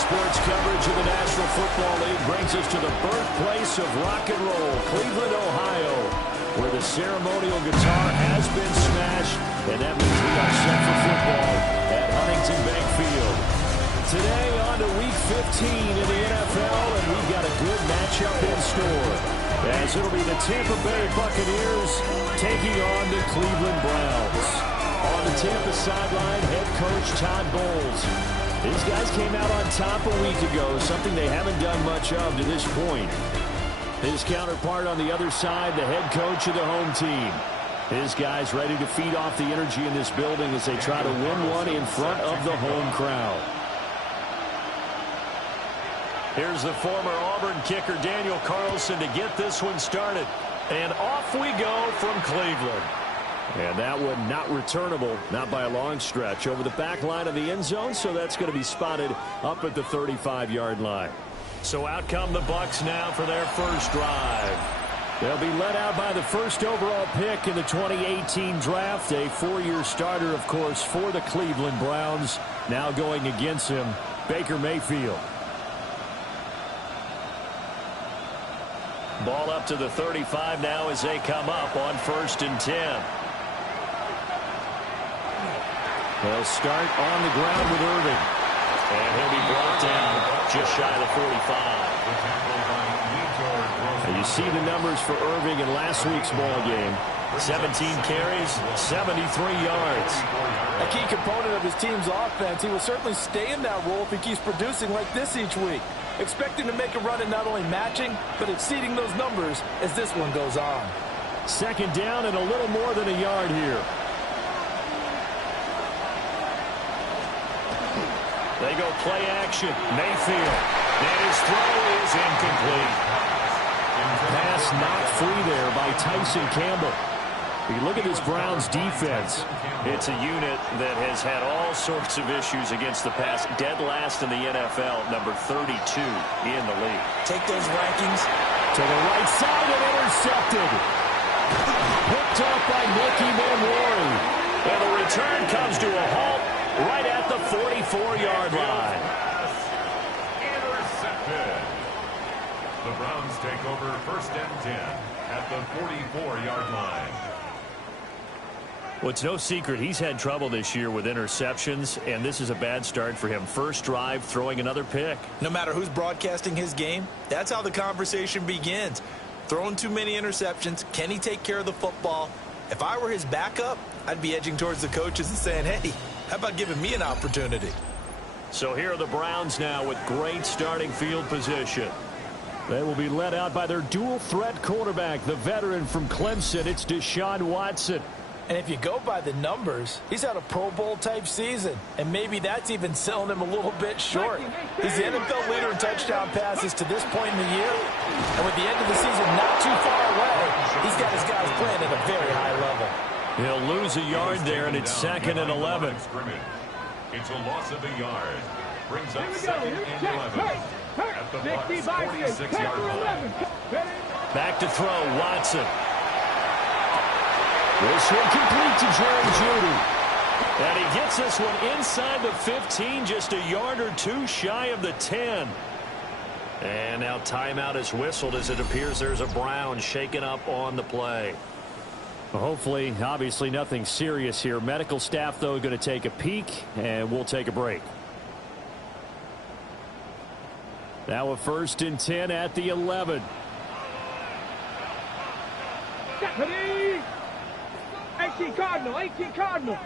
sports coverage of the National Football League brings us to the birthplace of rock and roll, Cleveland, Ohio, where the ceremonial guitar has been smashed, and that means we are set for football at Huntington Bank Field. Today on to Week 15 in the NFL, and we've got a good matchup in store, as it'll be the Tampa Bay Buccaneers taking on the Cleveland Browns. On the Tampa sideline, head coach Todd Bowles. These guys came out on top a week ago, something they haven't done much of to this point. His counterpart on the other side, the head coach of the home team. His guys ready to feed off the energy in this building as they try to win one in front of the home crowd. Here's the former Auburn kicker Daniel Carlson to get this one started. And off we go from Cleveland. And that one not returnable, not by a long stretch, over the back line of the end zone, so that's going to be spotted up at the 35-yard line. So out come the Bucs now for their first drive. They'll be led out by the first overall pick in the 2018 draft, a four-year starter, of course, for the Cleveland Browns. Now going against him, Baker Mayfield. Ball up to the 35 now as they come up on 1st and 10. They'll start on the ground with Irving. And he'll be brought down just shy of the 45. And you see the numbers for Irving in last week's ball game. 17 carries, 73 yards. A key component of his team's offense. He will certainly stay in that role if he keeps producing like this each week. Expecting to make a run at not only matching, but exceeding those numbers as this one goes on. Second down and a little more than a yard here. They go play action. Mayfield. And his throw is incomplete. Pass not free there by Tyson Campbell. You look at this Browns defense. It's a unit that has had all sorts of issues against the pass. Dead last in the NFL, number 32 in the league. Take those rankings. To the right side and intercepted. Picked up by Nicky Manwari. And the return comes to a halt right at the 44-yard line. Intercepted. The Browns take over 1st and 10 at the 44-yard line. Well, it's no secret he's had trouble this year with interceptions, and this is a bad start for him. First drive, throwing another pick. No matter who's broadcasting his game, that's how the conversation begins. Throwing too many interceptions, can he take care of the football? If I were his backup, I'd be edging towards the coaches and saying, hey, how about giving me an opportunity? So here are the Browns now with great starting field position. They will be led out by their dual-threat quarterback, the veteran from Clemson. It's Deshaun Watson. And if you go by the numbers, he's had a Pro Bowl-type season. And maybe that's even selling him a little bit short. He's the NFL leader in touchdown passes to this point in the year. And with the end of the season not too far away, he's got his guys playing at a very high level. He'll lose a yard there, and it's 2nd and 11. It's a loss of a yard. Brings up 2nd and 11. At the Bucs' 46-yard line. Back to throw, Watson. This one complete to Jerry Jeudy. And he gets this one inside the 15, just a yard or two shy of the 10. And now timeout is whistled as it appears there's a Brown shaken up on the play. Well, hopefully, obviously nothing serious here. Medical staff, though, going to take a peek, and we'll take a break. Now a 1st and 10 at the 11. Deputy! 18 Cardinal, 18 Cardinal.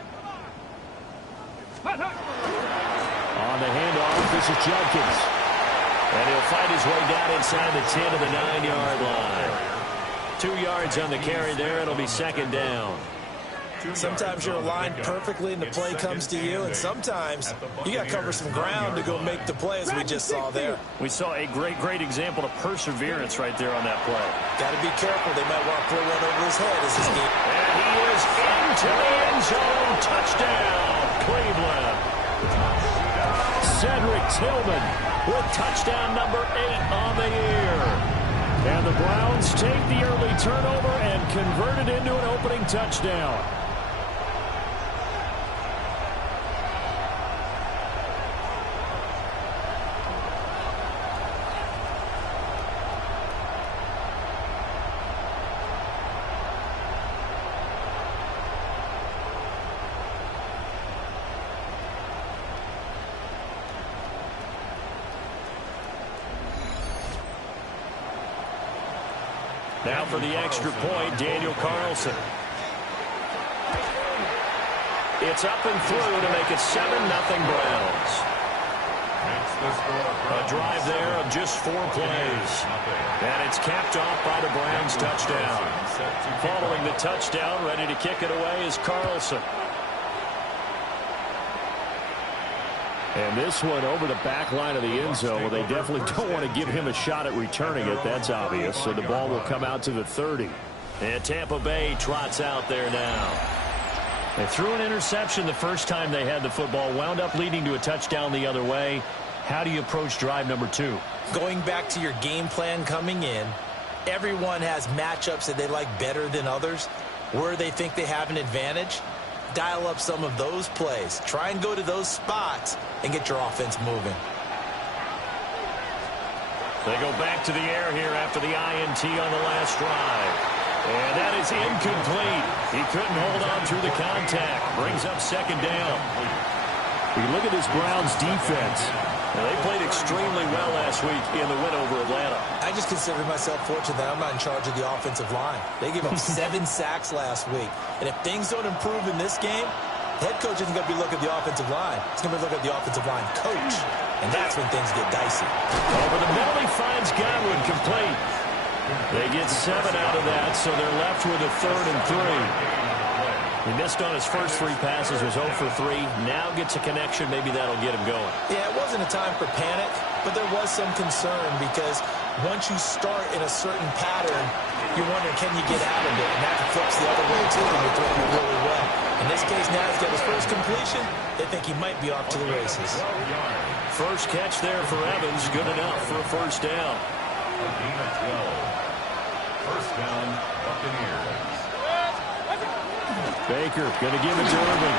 On the handoff, this is Jenkins. And he'll fight his way down inside the 10 to the 9-yard line. 2 yards on the carry there. It'll be 2nd down. Sometimes you're aligned perfectly and the play comes to you, and sometimes you got to cover some ground to go make the play, as we just saw there. We saw a great example of perseverance right there on that play. Got to be careful. They might want to throw one over his head as his game. And he is into the end zone. Touchdown, Cleveland. Cedric Tillman with touchdown number 8 on the year. And the Browns take the early turnover and convert it into an opening touchdown. Now for the extra point, Daniel Carlson. It's up and through to make it 7-0 Browns. A drive there of just 4 plays. And it's capped off by the Browns touchdown. Following the touchdown, ready to kick it away is Carlson. And this one over the back line of the end zone. Well, they definitely don't want to give him a shot at returning it. That's obvious. So the ball will come out to the 30. And Tampa Bay trots out there now. They threw an interception the first time they had the football, wound up leading to a touchdown the other way. How do you approach drive number 2? Going back to your game plan coming in, everyone has matchups that they like better than others. Where they think they have an advantage, dial up some of those plays. Try and go to those spots and get your offense moving. They go back to the air here after the INT on the last drive. And that is incomplete. He couldn't hold on through the contact. Brings up second down. We look at this Browns defense. Now, they played extremely well last week in the win over Atlanta. I just consider myself fortunate that I'm not in charge of the offensive line. They gave up 7 sacks last week. And if things don't improve in this game, the head coach isn't going to be looking at the offensive line. He's going to be looking at the offensive line coach. And that's when things get dicey. Over the middle, he finds Godwin complete. They get 7 out of that, so they're left with a 3rd and 3. He missed on his first 3 passes, was 0 for 3. Now gets a connection. Maybe that'll get him going. Yeah, it wasn't a time for panic, but there was some concern because once you start in a certain pattern, you're wondering, can you get out of it? And that flips the other way, too, when you're throwing it really well. In this case, now he's got his first completion. They think he might be off to the races. First catch there for Evans. Good enough for a first down. A gain of 12. First down, Buccaneers. Baker going to give it to Irving.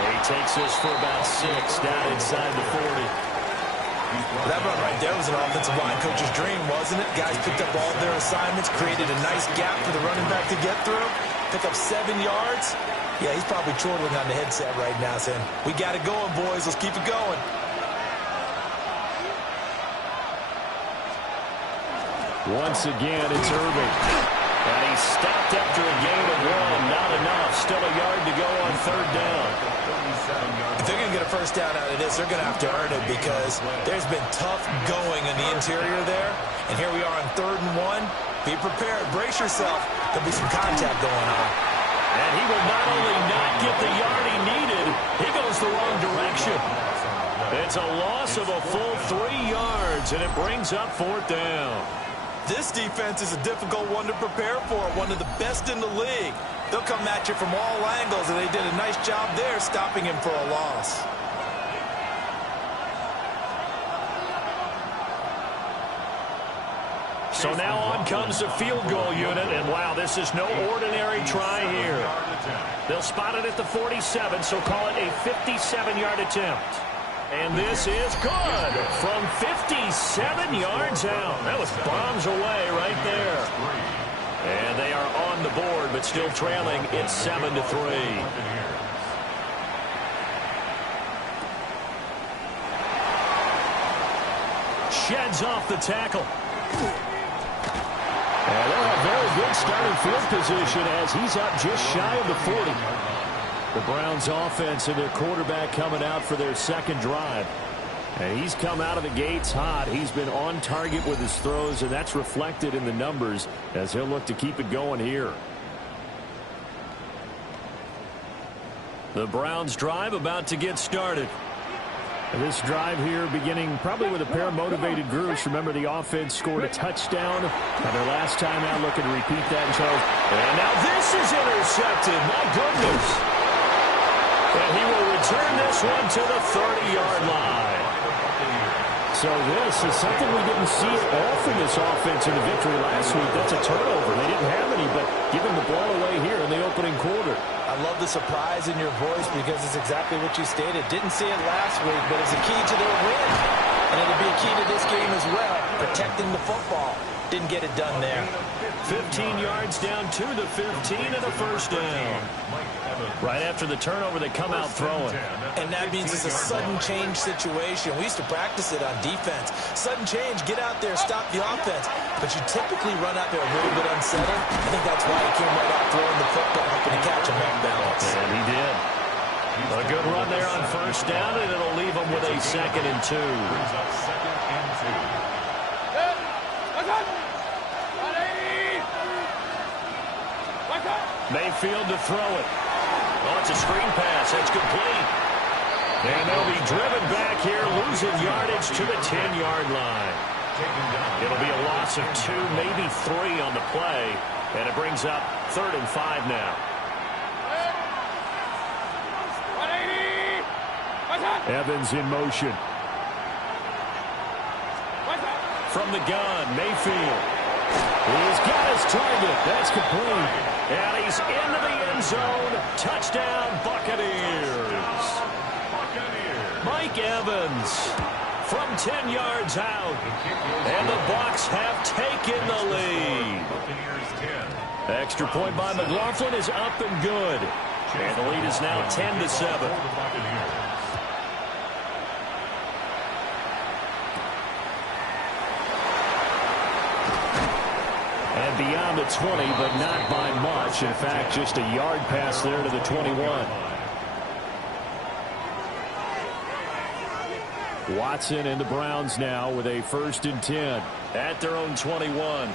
He takes this for about 6 down inside the 40. That run right there was an offensive line coach's dream, wasn't it? Guys picked up all of their assignments, created a nice gap for the running back to get through, pick up 7 yards. Yeah, he's probably chortling on the headset right now saying, we got it going, boys. Let's keep it going. Once again, it's Irving. And he stopped after a gain of 1. Not enough. Still a yard to go on 3rd down. If they're going to get a first down out of this, they're going to have to earn it because there's been tough going in the interior there. And here we are on 3rd and 1. Be prepared. Brace yourself. There'll be some contact going on. And he will not only not get the yard he needed, he goes the wrong direction. It's a loss of a full 3 yards, and it brings up 4th down. This defense is a difficult one to prepare for, one of the best in the league. They'll come at you from all angles, and they did a nice job there stopping him for a loss. So now on comes the field goal unit, and wow, this is no ordinary try here. They'll spot it at the 47, so call it a 57-yard attempt. And this is good from 57 yards out. That was bombs away right there. And they are on the board, but still trailing. It's 7-3. Sheds off the tackle. And they'll have very good starting field position as he's up just shy of the 40. The Browns offense and their quarterback coming out for their 2nd drive. And he's come out of the gates hot. He's been on target with his throws, and that's reflected in the numbers as he'll look to keep it going here. The Browns drive about to get started. And this drive here beginning probably with a pair of motivated groups. Remember, the offense scored a touchdown. And their last time out looking to repeat that in Charles. And now this is intercepted. My goodness. And he will return this one to the 30-yard line. So this is something we didn't see at all from this offense in the victory last week. That's a turnover. They didn't have any, but giving the ball away here in the opening quarter. I love the surprise in your voice because it's exactly what you stated. Didn't see it last week, but it's a key to their win. And it'll be a key to this game as well, protecting the football. Didn't get it done there. 15 yards down to the 15 and a first down. Right after the turnover, they come out throwing. And that means it's a sudden change situation. We used to practice it on defense. Sudden change, get out there, stop the offense. But you typically run out there a little bit unsettled. I think that's why he came right out throwing the football, hoping to catch him off balance. And he did. A good run there on first down, and it'll leave him with a 2nd and 2. Mayfield to throw it. Oh, it's a screen pass. That's complete. And they'll be driven back here, losing yardage to the 10-yard line. It'll be a loss of 2, maybe 3 on the play, and it brings up 3rd and 5 now. Evans in motion. From the gun, Mayfield. He's got his target. That's complete. And he's into the end zone. Touchdown, Buccaneers. Mike Evans from 10 yards out. And the Bucs have taken the lead. Extra point by McLaughlin is up and good. And the lead is now 10-7. And beyond the 20, but not by much. In fact, just a yard pass there to the 21. Watson and the Browns now with a 1st and 10 at their own 21.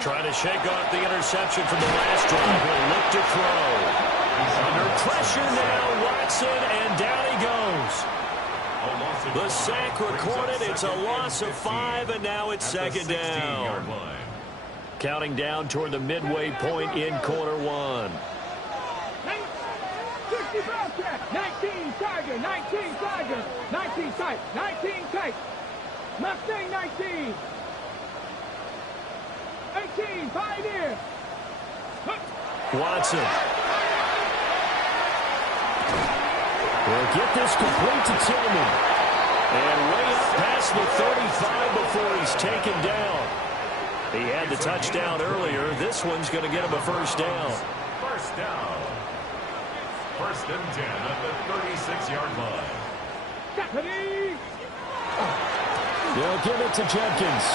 Trying to shake off the interception from the last drive. Will look to throw. Under pressure now, Watson, and down he goes. The sack recorded. It's a loss of 5, and now it's 2nd down. Counting down toward the midway point in quarter 1. 19 Tiger, 19 Tiger, 19 tight, 19 tight. Mustang 19. 18 Pioneer. Watson. Will get this complete to Tillman. And way up past the 35 before he's taken down. He had the touchdown earlier. This one's going to get him a 1st down. First down. 1st and 10 at the 36-yard line. They'll give it to Jenkins.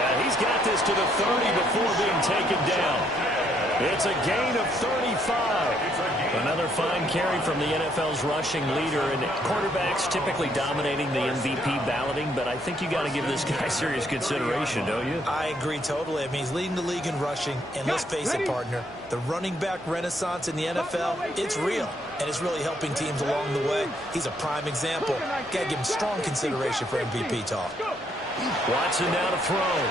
And he's got this to the 30 before being taken down. It's a gain of 35. Another fine carry from the NFL's rushing leader, and quarterbacks typically dominating the MVP balloting, but I think you got to give this guy serious consideration, don't you? I agree totally. I mean, he's leading the league in rushing, and let's face it, partner, the running back renaissance in the NFL, it's real, and it's really helping teams along the way. He's a prime example. Got to give him strong consideration for MVP talk. Watson now to throw.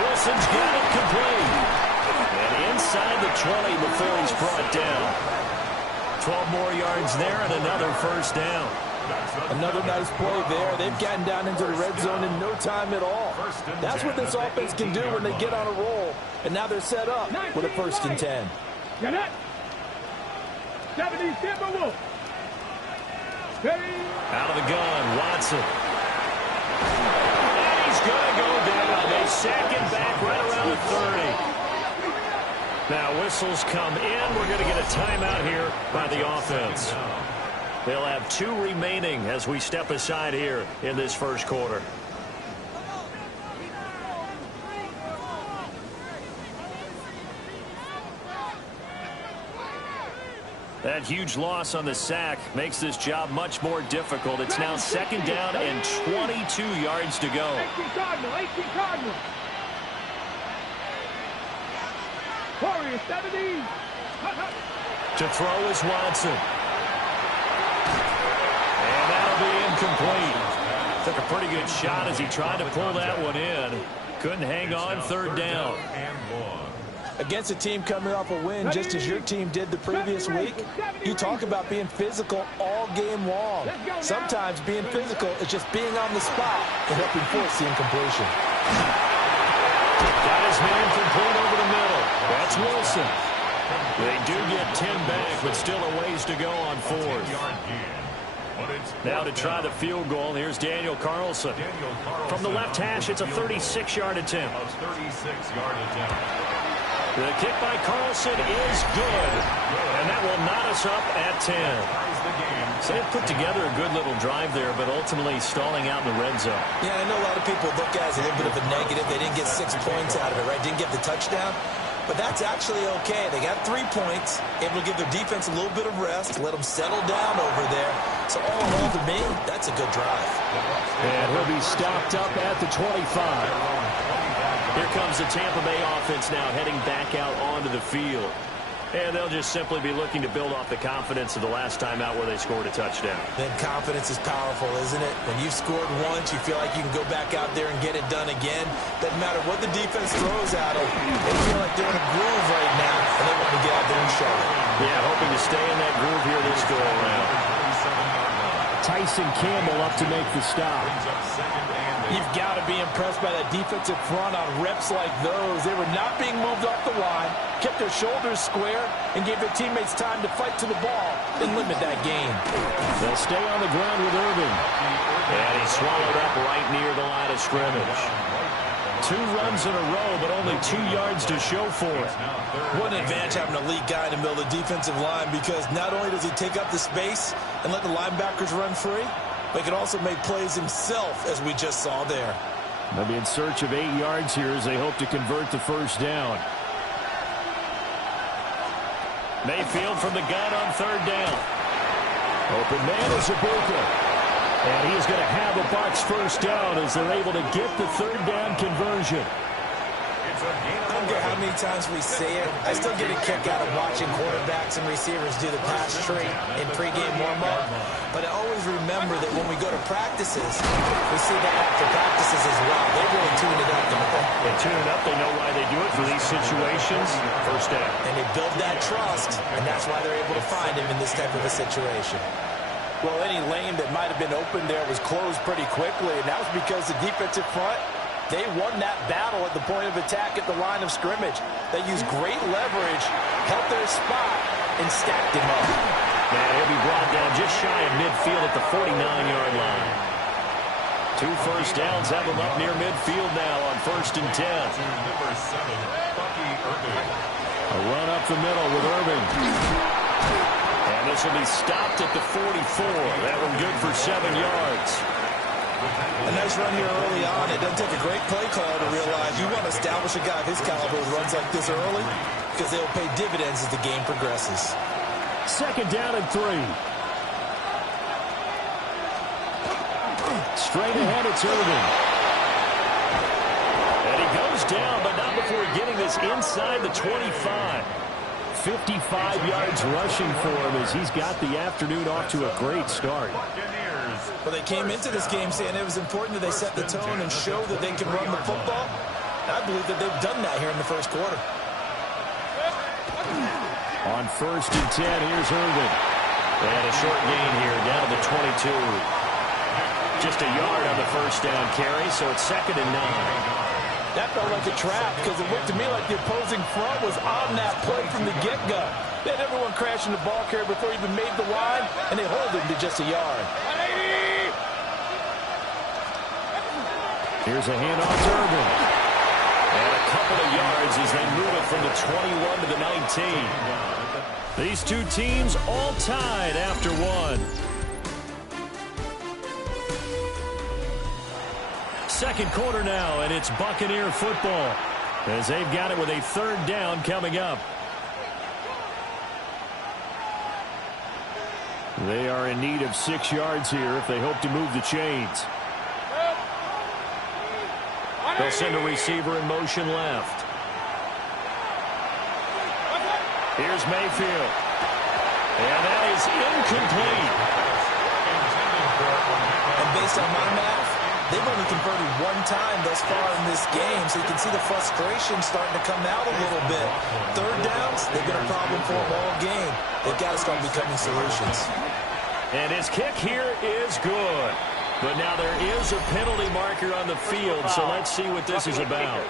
Wilson's got it complete. And inside the 20 before he's brought down. 12 more yards there and another 1st down. Another nice play there. They've gotten down into the red zone in no time at all. That's what this offense can do when they get on a roll. And now they're set up with a 1st and 10. Get it. 70 Timberwolf. Out of the gun, Watson. And he's going to go down. They sack him back right around the 30. Now whistles come in. We're going to get a timeout here by the offense. They'll have 2 remaining as we step aside here in this 1st quarter. That huge loss on the sack makes this job much more difficult. It's now 2nd down and 22 yards to go. 18 Cardinal. Warriors 70. To throw is Watson. And that'll be incomplete. Took a pretty good shot as he tried to pull that one in. Couldn't hang on, 3rd down. Against a team coming off a win, just as your team did the previous week, you talk about being physical all game long. Sometimes being physical is just being on the spot and helping force the incompletion. Got his man complete over the middle. That's Wilson. They do get 10 back, but still a ways to go on 4th. Now to try the field goal, here's Daniel Carlson. From the left hash, it's a 36-yard attempt. The kick by Carlson is good, and that will knot us up at 10. So they put together a good little drive there, but ultimately stalling out in the red zone. Yeah, I know a lot of people look at it as a little bit of a negative. They didn't get 6 points out of it, right? Didn't get the touchdown. But that's actually okay. They got 3 points, able to give their defense a little bit of rest, let them settle down over there. So all in all, to me, that's a good drive. And he'll be stopped up at the 25. Here comes the Tampa Bay offense now heading back out onto the field. And they'll just simply be looking to build off the confidence of the last time out where they scored a touchdown. Then confidence is powerful, isn't it? When you've scored once, you feel like you can go back out there and get it done again. Doesn't matter what the defense throws at them. They feel like they're in a groove right now, and they want to get out there and show it. Yeah, hoping to stay in that groove here this go-around. Tyson Campbell up to make the stop. You've got to be impressed by that defensive front on reps like those. They were not being moved off the line, kept their shoulders square, and gave their teammates time to fight to the ball and limit that gain. They'll stay on the ground with Irvin. And he's swallowed up right near the line of scrimmage. 2 runs in a row, but only 2 yards to show for it. What an advantage having an elite guy in the middle of the defensive line, because not only does he take up the space and let the linebackers run free, but he can also make plays himself, as we just saw there. They'll be in search of 8 yards here as they hope to convert the first down. Mayfield from the gun on 3rd down. Open man is Ibuka. And he is going to have a box first down as they're able to get the 3rd down conversion. I don't care how many times we say it, I still get a kick out of watching quarterbacks and receivers do the pass tree in pregame warm-up. But I always remember that when we go to practices, we see that after practices as well. They really tune it up, don't they? They tune it up. They know why they do it for these situations. First down. And they build that trust, and that's why they're able to find him in this type of a situation. Well, any lane that might have been open there was closed pretty quickly, and that was because the defensive front, they won that battle at the point of attack at the line of scrimmage. They used great leverage, held their spot, and stacked him up. Man, he'll be brought down just shy of midfield at the 49-yard line. 2 first downs have him up near midfield now on 1st and 10. A run up the middle with Irving. And this will be stopped at the 44. That one good for 7 yards. A nice run here early on. It doesn't take a great play caller to realize you want to establish a guy of his caliber who runs like this early, because they'll pay dividends as the game progresses. 2nd down and 3. Straight ahead, it's Irving. And he goes down, but not before getting this inside the 25. 55 yards rushing for him as he's got the afternoon off to a great start. Well, they came into this game saying it was important that they set the tone and show that they can run the football. And I believe that they've done that here in the first quarter. On 1st and 10, here's Irvin. And a short gain here down to the 22. Just a yard on the first down carry, so it's 2nd and 9. That felt like a trap because it looked to me like the opposing front was on that play from the get-go. They had everyone crashing the ball carrier before he even made the line, and they hold him to just a yard. Here's a handoff to Irvin. And a couple of yards as they move it from the 21 to the 19. These 2 teams all tied after 1. 2nd quarter now, and it's Buccaneer football as they've got it with a 3rd down coming up. They are in need of 6 yards here if they hope to move the chains. They'll send a receiver in motion left. Here's Mayfield. And that is incomplete. And based on my math, they've only converted 1 time thus far in this game, so you can see the frustration starting to come out a little bit. 3rd downs, they've been a problem for them all game. They've got to start becoming solutions. And his kick here is good. But now there is a penalty marker on the field, so let's see what this is about.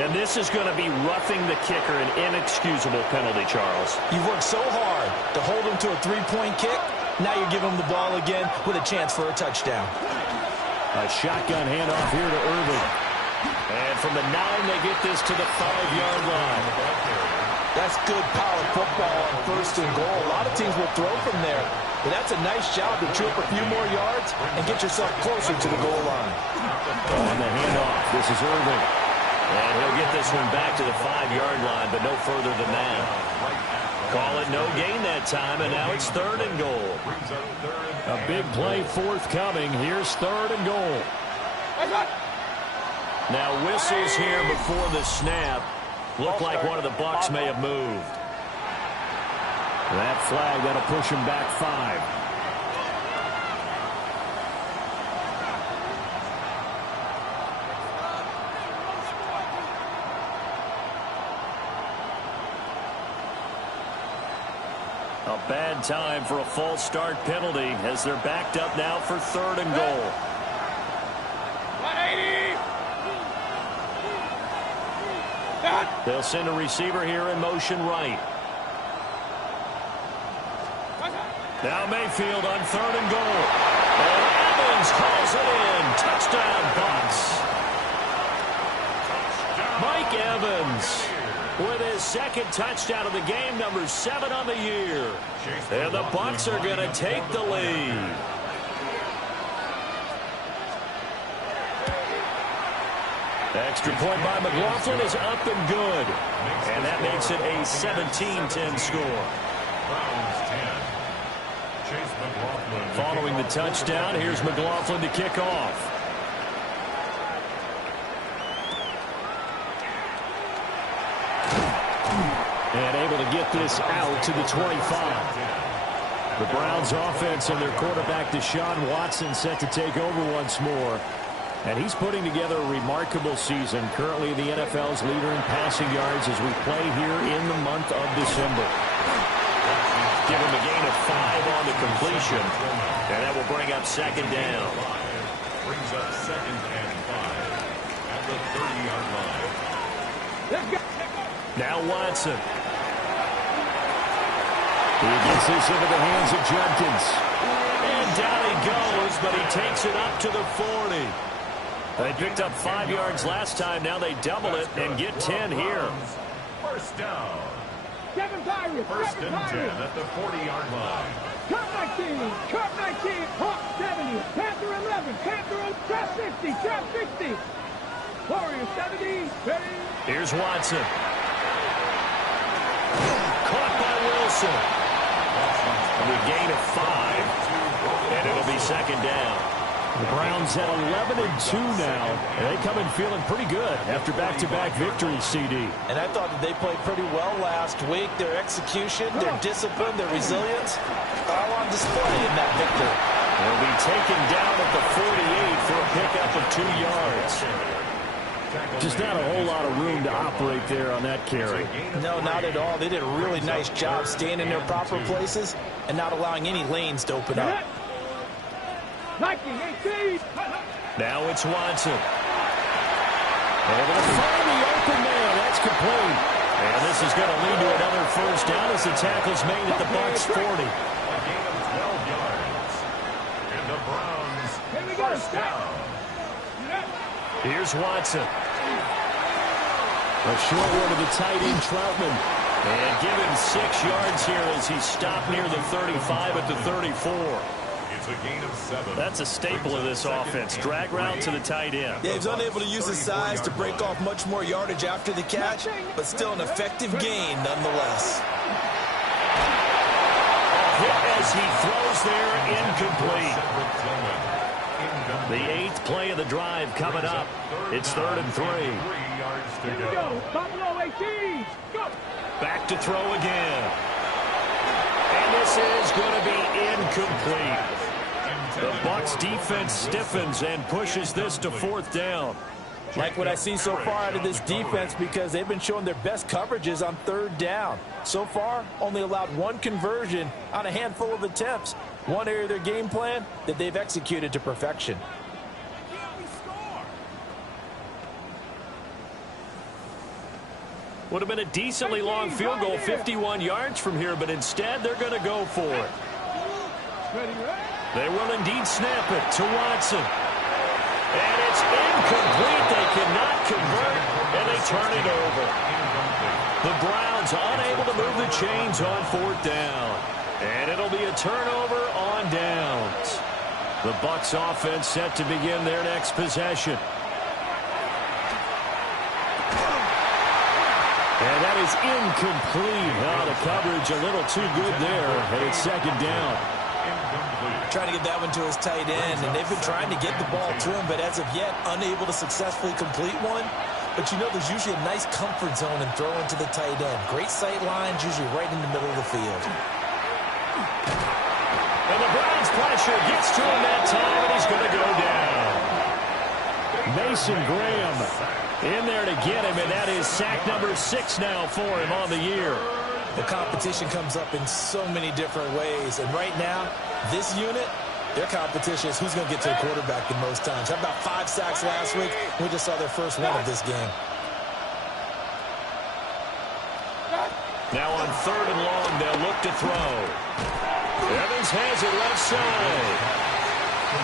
And this is going to be roughing the kicker, an inexcusable penalty, Charles. You've worked so hard to hold him to a three-point kick. Now you're giving him the ball again with a chance for a touchdown. A shotgun handoff here to Irving. And from the 9, they get this to the 5-yard line. That's good power football on 1st and goal. A lot of teams will throw from there. But that's a nice job to chew up a few more yards and get yourself closer to the goal line. On the handoff, this is Irving. And he'll get this one back to the 5-yard line, but no further than that. Call it no gain that time, and now it's 3rd and goal. A big play forthcoming. Here's 3rd and goal. Now whistles here before the snap. Looked like one of the Bucs may have moved. That flag, that'll push him back 5. A bad time for a false start penalty as they're backed up now for 3rd and goal. 180. They'll send a receiver here in motion right. Now Mayfield on 3rd and goal. And Evans calls it in. Touchdown, Bucs. Mike Evans with his 2nd touchdown of the game, number 7 on the year. And the Bucs are going to take the lead. Extra point by McLaughlin is up and good. And that makes it a 17-10 score. Following the touchdown, here's McLaughlin to kick off. And able to get this out to the 25. The Browns offense and their quarterback Deshaun Watson set to take over once more. And he's putting together a remarkable season. Currently the NFL's leader in passing yards as we play here in the month of December. Give him a gain of 5 on the completion. And that will bring up 2nd down. Brings up 2nd and 5 at the 30-yard line. Now Watson. He gets this into the hands of Jenkins. And down he goes, but he takes it up to the 40. They picked up 5 yards last time. Now they double it and get 10 here. First down. 7 Pirates. First and 10 at the 40-yard line. Curve 19. Curve 19. Hawk 70. Panther 11. Panther 11. Trap 50. Trap 60. Warrior 70. Ready. Here's Watson. Caught by Wilson. And a gain of 5. And it'll be 2nd down. The Browns at 11-2 now. And they come in feeling pretty good after back-to-back victories, CD. And I thought that they played pretty well last week. Their execution, their discipline, their resilience, all on display in that victory. They'll be taken down at the 48 for a pickup of 2 yards. Just not a whole lot of room to operate there on that carry. No, not at all. They did a really nice job staying in their proper places and not allowing any lanes to open up. 19, 18. Now it's Watson. Able to find the open man. That's complete. And this is going to lead to another first down as the tackle's made at the Bucs 40. A gain of 12 yards. And the Browns first down. Here's Watson. A short one to the tight end, Troutman. And give him 6 yards here as he stopped near the 35 at the 34. It's a gain of 7. That's a staple of this offense. Drag route to the tight end. Yeah, he's unable to use his size to break off much more yardage after the catch, but still an effective gain nonetheless. Hit as he throws there, incomplete. The 8th play of the drive coming up. It's 3rd and 3. 3 yards to Here we go. Buffalo 18. Go. Back to throw again. And this is going to be incomplete. The Bucs defense stiffens and pushes this to 4th down. Like what I see so far out of this defense because they've been showing their best coverages on 3rd down. So far, only allowed 1 conversion on a handful of attempts. One area of their game plan that they've executed to perfection. Would have been a decently long field goal, 51 yards from here, but instead they're going to go for it. They will indeed snap it to Watson. And it's incomplete. They cannot convert, and they turn it over. The Browns unable to move the chains on 4th down. And it'll be a turnover on downs. The Bucs offense set to begin their next possession. And that is incomplete. Oh, the coverage a little too good there, and it's 2nd down. Trying to get that one to his tight end, and they've been trying to get the ball to him, but as of yet, unable to successfully complete one. But you know there's usually a nice comfort zone in throwing to the tight end. Great sight lines, usually right in the middle of the field. And the Browns pressure gets to him that time, and he's going to go down. Mason Graham in there to get him, and that is sack number 6 now for him on the year. The competition comes up in so many different ways, and right now, this unit, their competition is who's going to get to the quarterback the most times. How about 5 sacks last week? We just saw their first one of this game. Now on 3rd and long, they'll look to throw. Evans has it left side.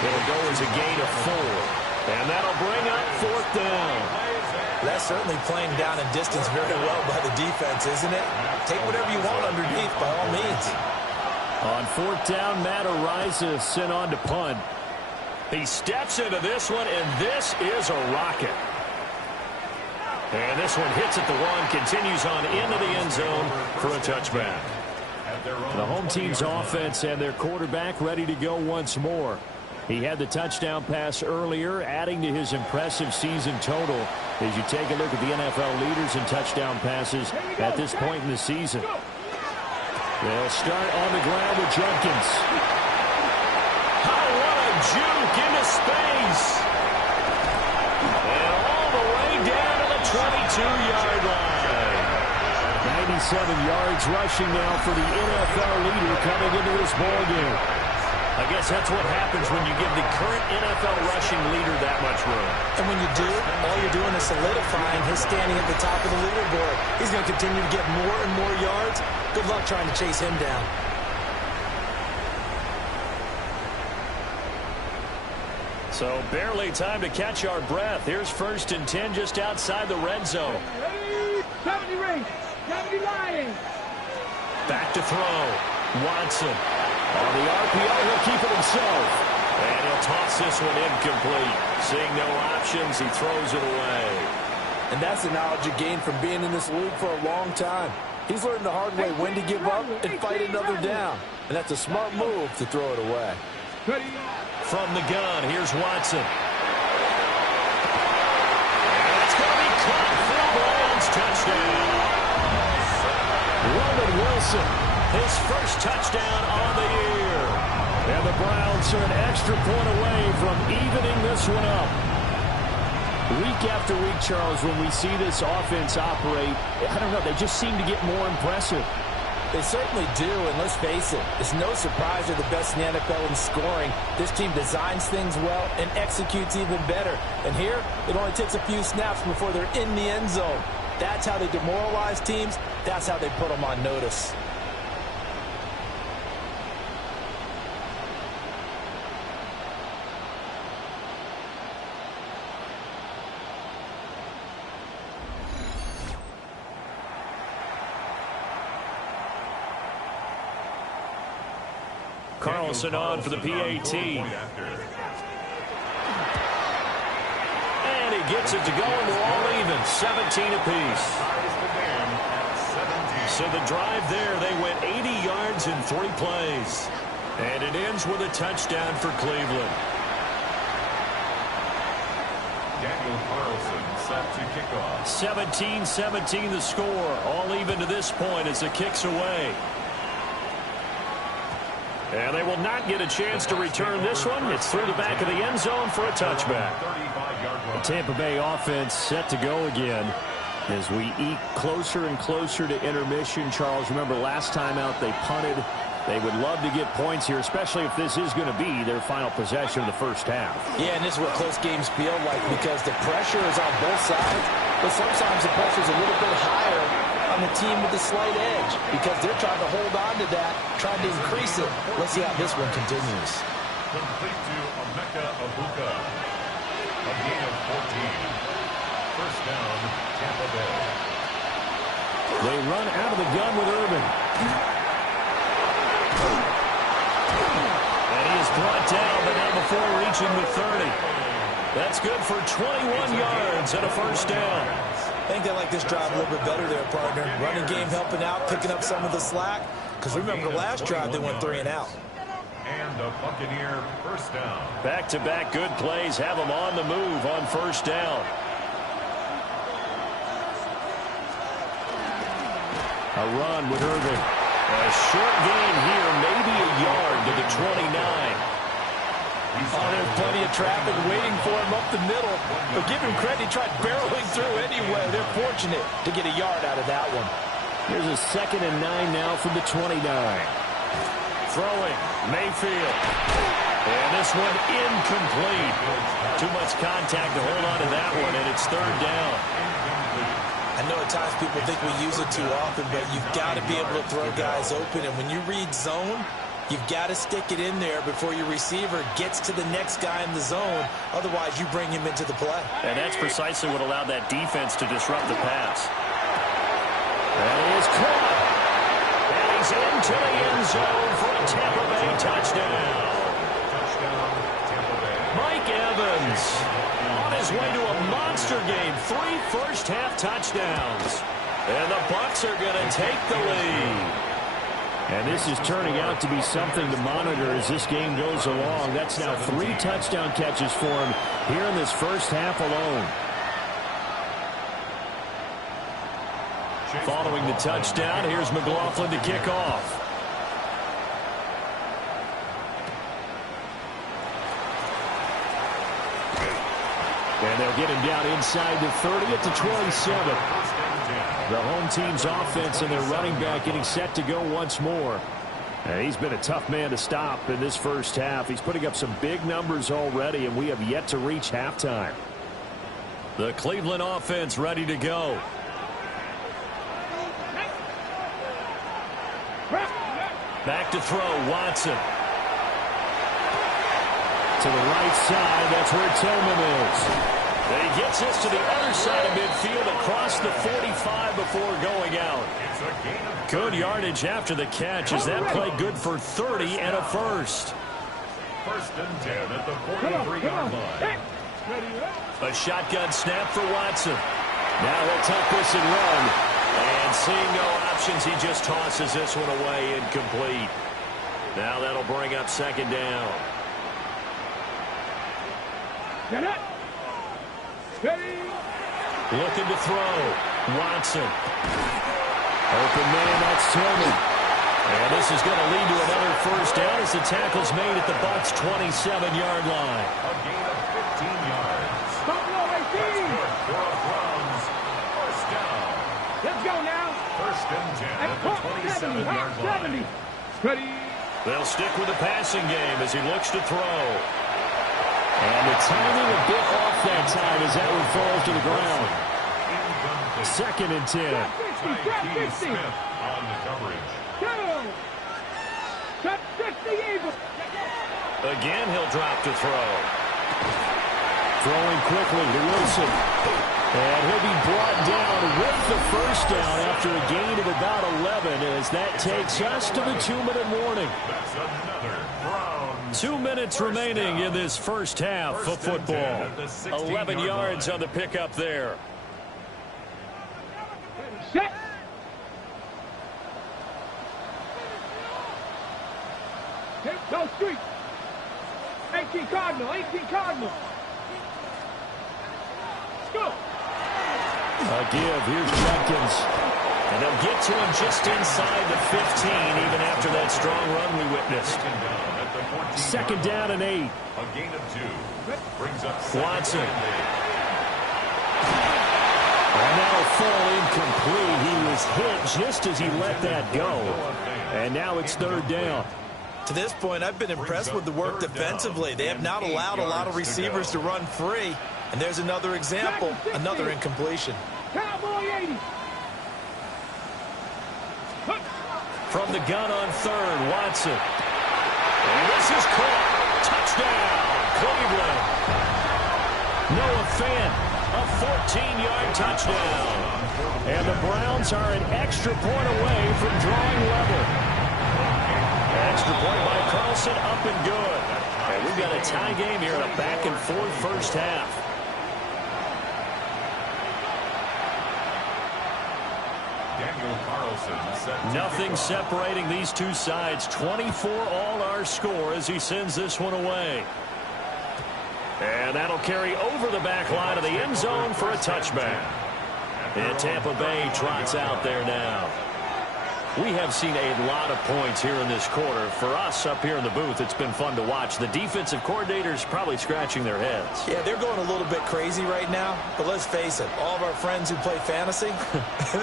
It'll go as a gain of 4, and that'll bring up 4th down. That's certainly playing down in distance very well by the defense, isn't it? Take whatever you want underneath, by all means. On 4th down, Matt Ariza sent on to punt. He steps into this one, and this is a rocket. And this one hits at the 1, continues on into the end zone for a touchback. The home team's offense and their quarterback ready to go once more. He had the touchdown pass earlier, adding to his impressive season total as you take a look at the NFL leaders in touchdown passes at this point in the season. They'll start on the ground with Jenkins. Oh, what a juke into space. And all the way down to the 22-yard line. 97 yards rushing now for the NFL leader coming into this ballgame. I guess that's what happens when you give the current NFL rushing leader that much room. And when you do, all you're doing is solidifying his standing at the top of the leaderboard. He's going to continue to get more and more yards. Good luck trying to chase him down. So barely time to catch our breath. Here's 1st and 10 just outside the red zone. 70 race, 70 lying. Back to throw. Watson. On the RPO, he'll keep it himself. And he'll toss this one incomplete. Seeing no options, he throws it away. And that's the knowledge you gain from being in this league for a long time. He's learned the hard way when to give up and fight another down. And that's a smart move to throw it away. From the gun, here's Watson. And it's going to be caught for a Browns touchdown. Roman Wilson, his first touchdown on the year. And the Browns are an extra point away from evening this one up. Week after week, Charles, when we see this offense operate, I don't know, they just seem to get more impressive. They certainly do, and let's face it, it's no surprise they're the best in the NFL in scoring. This team designs things well and executes even better. And here, it only takes a few snaps before they're in the end zone. That's how they demoralize teams. That's how they put them on notice. Carlson on for the PAT. And he gets it to go, and we're all even, 17 apiece. So the drive there, they went 80 yards in 3 plays. And it ends with a touchdown for Cleveland. Daniel Carlson set to kick off. 17-17 the score. All even to this point as the kick's away. And they will not get a chance to return this one. It's through the back of the end zone for a touchback. The Tampa Bay offense set to go again as we eke closer and closer to intermission. Charles, remember last time out they punted They would love to get points here, especially if this is going to be their final possession of the first half. Yeah, and this is what close games feel like because the pressure is on both sides, but sometimes the pressure is a little bit higher on the team with the slight edge because they're trying to hold on to that, trying to increase it. Let's see how this one continues. Complete to Emeka Abuka. A gain of 14. First down, Tampa Bay. They run out of the gun with Irvin. And he is brought down, but not before reaching the 30. That's good for 21 yards and a first down. I think they like this drive a little bit better there, partner. Running game helping out, picking up some of the slack. Because remember, the last drive they went 3 and out. And a Buccaneer first down. Back-to-back good plays have them on the move on first down. A run with Irvin. A short gain here, maybe a yard to the 29. Oh, there's plenty of traffic waiting for him up the middle. But give him credit, he tried barreling through anyway. They're fortunate to get a yard out of that one. Here's a 2nd and 9 now from the 29. Throwing, Mayfield. And this one incomplete. Too much contact to hold on to that one, and it's 3rd down. I know at times people think we use it too often, but you've got to be able to throw guys open. And when you read zone, you've got to stick it in there before your receiver gets to the next guy in the zone. Otherwise, you bring him into the play. And that's precisely what allowed that defense to disrupt the pass. That is caught. And he's into the end zone for a Tampa Bay touchdown. Mike Evans on his way to a monster game. 3 first-half touchdowns. And the Bucs are going to take the lead. And this is turning out to be something to monitor as this game goes along. That's now 3 touchdown catches for him here in this first half alone. Following the touchdown, here's McLaughlin to kick off. And they'll get him down inside the 30 at the 27. The home team's offense and their running back getting set to go once more. And he's been a tough man to stop in this first half. He's putting up some big numbers already, and we have yet to reach halftime. The Cleveland offense ready to go. Back to throw, Watson. To the right side, that's where Tillman is. And he gets this to the other side of midfield across the 45 before going out. Good yardage after the catch. Is that play good for 30 and a first? 1st and 10 at the 43-yard line. A shotgun snap for Watson. Now he'll tuck this and run. And seeing no options, he just tosses this one away incomplete. Now that'll bring up 2nd down. Get it. Steady. Looking to throw. Watson. Open man, that's Tillman. And this is going to lead to another first down as the tackle's made at the Bucs' 27-yard line. A gain of 15 yards. Buffalo 18. For a Browns first down. Let's go now. 1st and 10 at the 27-yard line. 70. Ready. They'll stick with the passing game as he looks to throw. And the timing a bit off that time as that one falls to the ground. 2nd and 10. Tyke Smith on the coverage. Top 60 Eagles. Again, he'll drop to throw. Throwing quickly to Wilson. And he'll be brought down with the first down after a gain of about 11 as that takes us to the 2-minute warning. That's another Browns. 2 minutes remaining in this first half of football. 11 yards on the pickup there. Set. Go street. 18 Cardinal. 18 Cardinal. Let's go. A give. Here's Jenkins. And they'll get to him just inside the 15, even after that strong run we witnessed. 2nd down and 8. A gain of 2. Brings up Watson. And that'll fall incomplete. He was hit just as he let that go. And now it's third down. To this point, I've been impressed with the work defensively. They have not allowed a lot of receivers to run free. And there's another example, another incompletion. Cowboy 80. From the gun on third, Watson. And this is caught. Touchdown, Cleveland. Noah Fant, a 14-yard touchdown. And the Browns are an extra point away from drawing level. Extra point by Carlson, up and good. And we've got a tie game here in a back-and-forth first half. Nothing separating these two sides. 24 all our score as he sends this one away. And that'll carry over the back line of the end zone for a touchback. And Tampa Bay trots out there now. We have seen a lot of points here in this quarter. For us up here in the booth, it's been fun to watch. The defensive coordinators probably scratching their heads. Yeah, they're going a little bit crazy right now. But let's face it, all of our friends who play fantasy,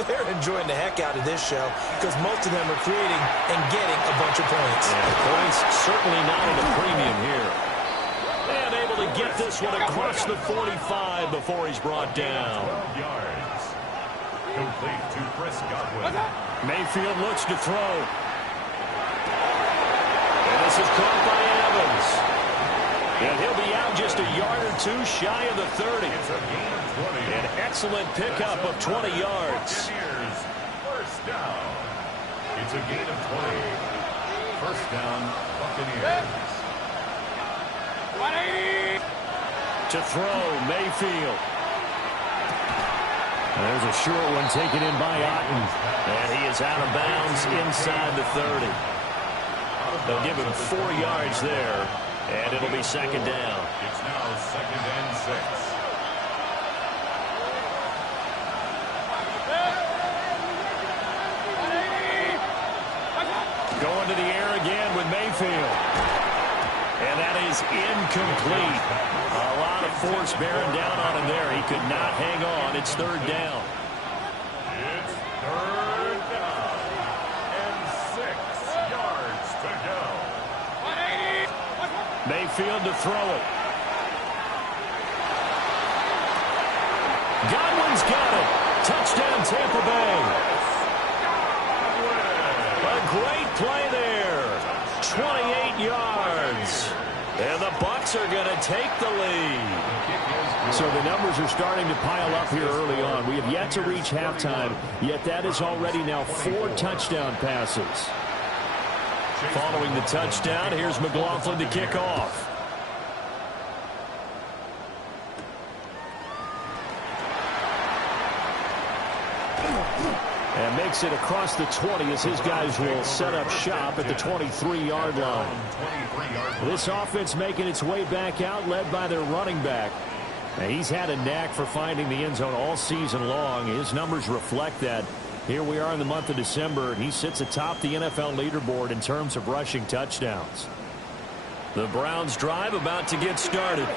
they're enjoying the heck out of this show because most of them are creating and getting a bunch of points. And points certainly not at a premium here. And able to get this one across the 45 before he's brought down. 12 yards. Complete to Chris Godwin. Mayfield looks to throw. And this is caught by Evans. And he'll be out just a yard or two shy of the 30. It's a gain of 20. An excellent pickup of 20 yards. Buccaneers, first down. It's a gain of 20. First down, Buccaneers. 180. To throw, Mayfield. There's a short one taken in by Otten. And he is out of bounds inside the 30. They'll give him 4 yards there. And it'll be second down. It's now second and 6. Going to the air again with Mayfield. And that is incomplete. A lot of force bearing down on him there. He could not hang on. It's third down. It's third down. And 6 yards to go. 180. Mayfield to throw it. Godwin's got it. Touchdown, Tampa Bay. A great play there. 28 yards. And the Bucs are going to take the lead. So the numbers are starting to pile up here early on. We have yet to reach halftime, yet that is already now 4 touchdown passes. Following the touchdown, here's McLaughlin to kick off. And makes it across the 20 as his guys will set up shop at the 23-yard line. This offense making its way back out, led by their running back. And he's had a knack for finding the end zone all season long. His numbers reflect that. Here we are in the month of December, and he sits atop the NFL leaderboard in terms of rushing touchdowns. The Browns drive about to get started.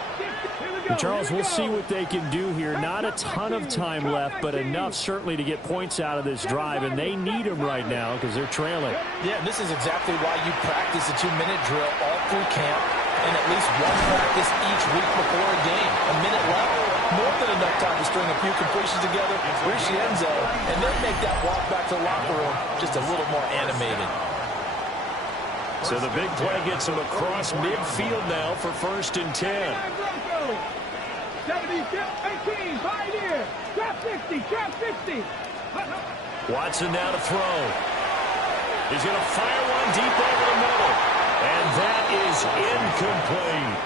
And Charles, we'll see what they can do here. Not a ton of time left, but enough certainly to get points out of this drive, and they need them right now because they're trailing. Yeah, this is exactly why you practice a 2-minute drill all through camp and at least one practice each week before a game. A minute left, more than enough time to string a few completions together, reach the end zone, and then make that walk back to the locker room just a little more animated. So the big play gets him across midfield now for first and 10. 70, 18, Pioneer, trap 60, trap 60. Watson now to throw. He's going to fire one deep over the middle. And that is incomplete.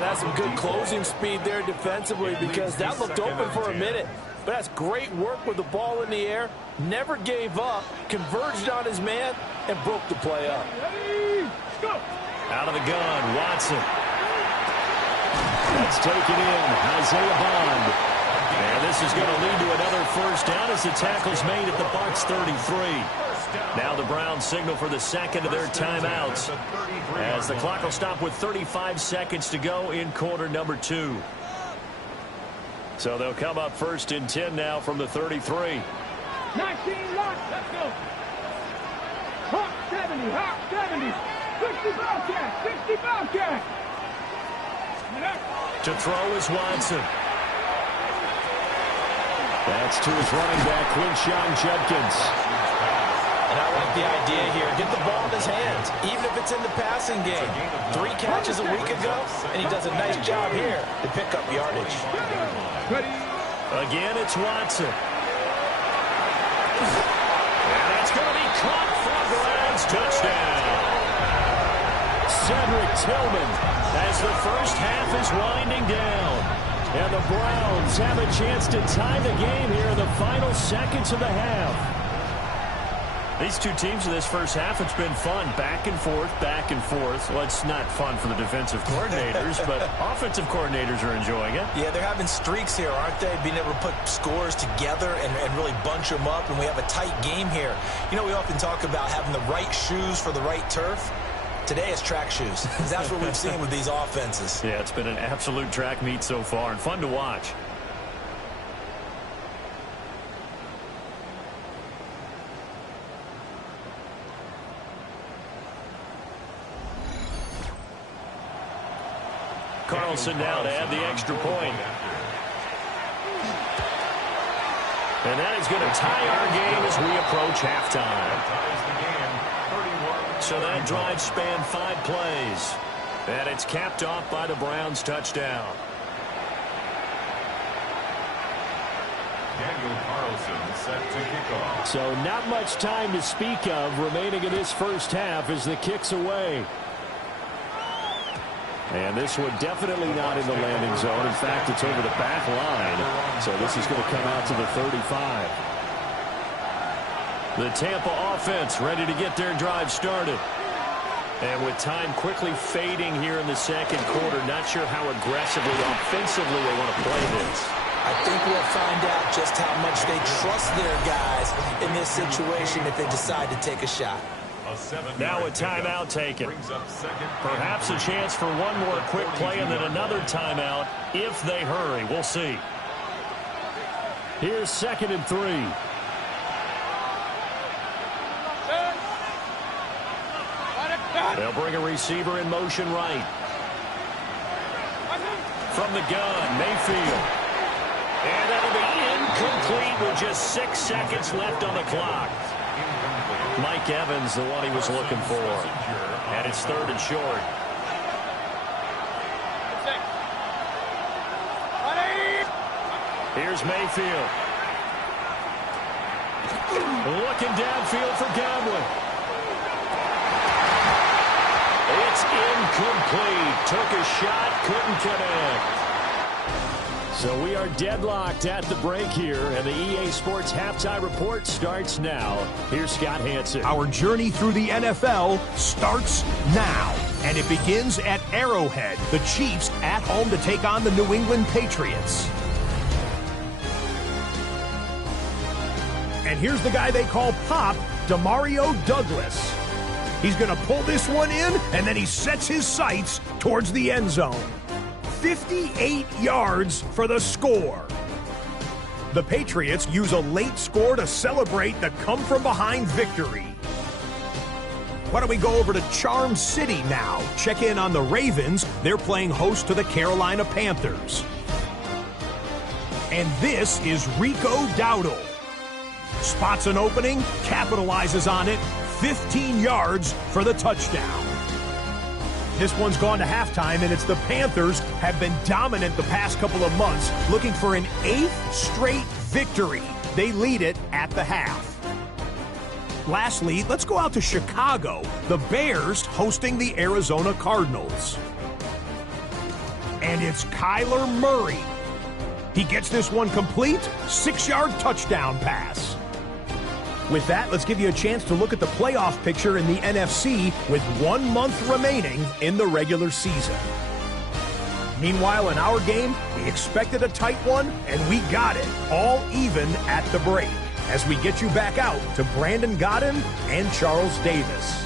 That's some good closing speed there defensively because that looked open for a minute. But that's great work with the ball in the air. Never gave up, converged on his man, and broke the play up. Out of the gun, Watson. That's taken in, Isaiah Bond. And this is going to lead to another first down as the tackle's made at the Bucs 33. Now the Browns signal for the second of their timeouts as the clock will stop with 35 seconds to go in quarter number 2. So they'll come up first and 10 now from the 33. 19 lock. Let's go. Hawk 70. Hawk 70. 60 Bobcat. 60 Bobcat. To throw is Watson. That's to his running back, Quinshon Judkins. And I like the idea here. Get the ball in his hands, even if it's in the passing game. 3 catches a week ago, and he does a nice job here to pick up yardage. Again, it's Watson. And that's going to be caught for a Browns touchdown. Cedric Tillman as the first half is winding down. And the Browns have a chance to tie the game here in the final seconds of the half. These two teams in this first half, it's been fun. Back and forth, back and forth. Well, it's not fun for the defensive coordinators, but offensive coordinators are enjoying it. Yeah, they're having streaks here, aren't they? Being able to put scores together and really bunch them up, and we have a tight game here. You know, we often talk about having the right shoes for the right turf. Today it's track shoes. That's what we've seen with these offenses. Yeah, it's been an absolute track meet so far and fun to watch. Carlson now to add the extra point. And that is going to tie our game as we approach halftime. So that drive spanned 5 plays. And it's capped off by the Browns touchdown. Daniel Carlson set to kick off. So not much time to speak of remaining in this first half as the kick's away. And this one definitely not in the landing zone. In fact, it's over the back line. So this is going to come out to the 35. The Tampa offense ready to get their drive started. And with time quickly fading here in the second quarter, not sure how aggressively, offensively they want to play this. I think we'll find out just how much they trust their guys in this situation if they decide to take a shot. Now a timeout taken. Perhaps a chance for one more quick play and then another timeout if they hurry. We'll see. Here's 2nd and 3. They'll bring a receiver in motion right. From the gun, Mayfield. And that'll be incomplete with just 6 seconds left on the clock. Mike Evans, the one he was looking for. And it's 3rd and short. Here's Mayfield. Looking downfield for Godwin. It's incomplete. Took a shot, couldn't connect. So we are deadlocked at the break here, and the EA Sports Halftime Report starts now. Here's Scott Hansen. Our journey through the NFL starts now, and it begins at Arrowhead. The Chiefs at home to take on the New England Patriots. And here's the guy they call Pop, Demario Douglas. He's going to pull this one in, and then he sets his sights towards the end zone. 58 yards for the score. The Patriots use a late score to celebrate the come-from-behind victory. Why don't we go over to Charm City now? Check in on the Ravens. They're playing host to the Carolina Panthers. And this is Rico Dowdle. Spots an opening, capitalizes on it, 15 yards for the touchdown. This one's gone to halftime, and it's the Panthers have been dominant the past couple of months, looking for an 8th straight victory. They lead it at the half. Lastly, let's go out to Chicago. The Bears hosting the Arizona Cardinals. And it's Kyler Murray. He gets this one complete, 6-yard touchdown pass. With that, let's give you a chance to look at the playoff picture in the NFC with 1 month remaining in the regular season. Meanwhile, in our game, we expected a tight one, and we got it, all even at the break, as we get you back out to Brandon Godden and Charles Davis.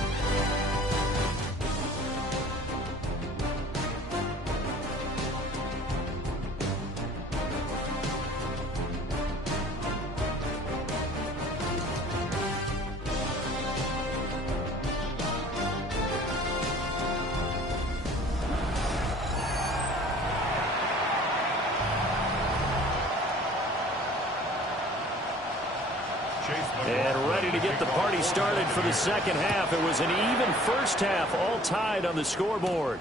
And ready to get the party started for the second half. It was an even first half, all tied on the scoreboard.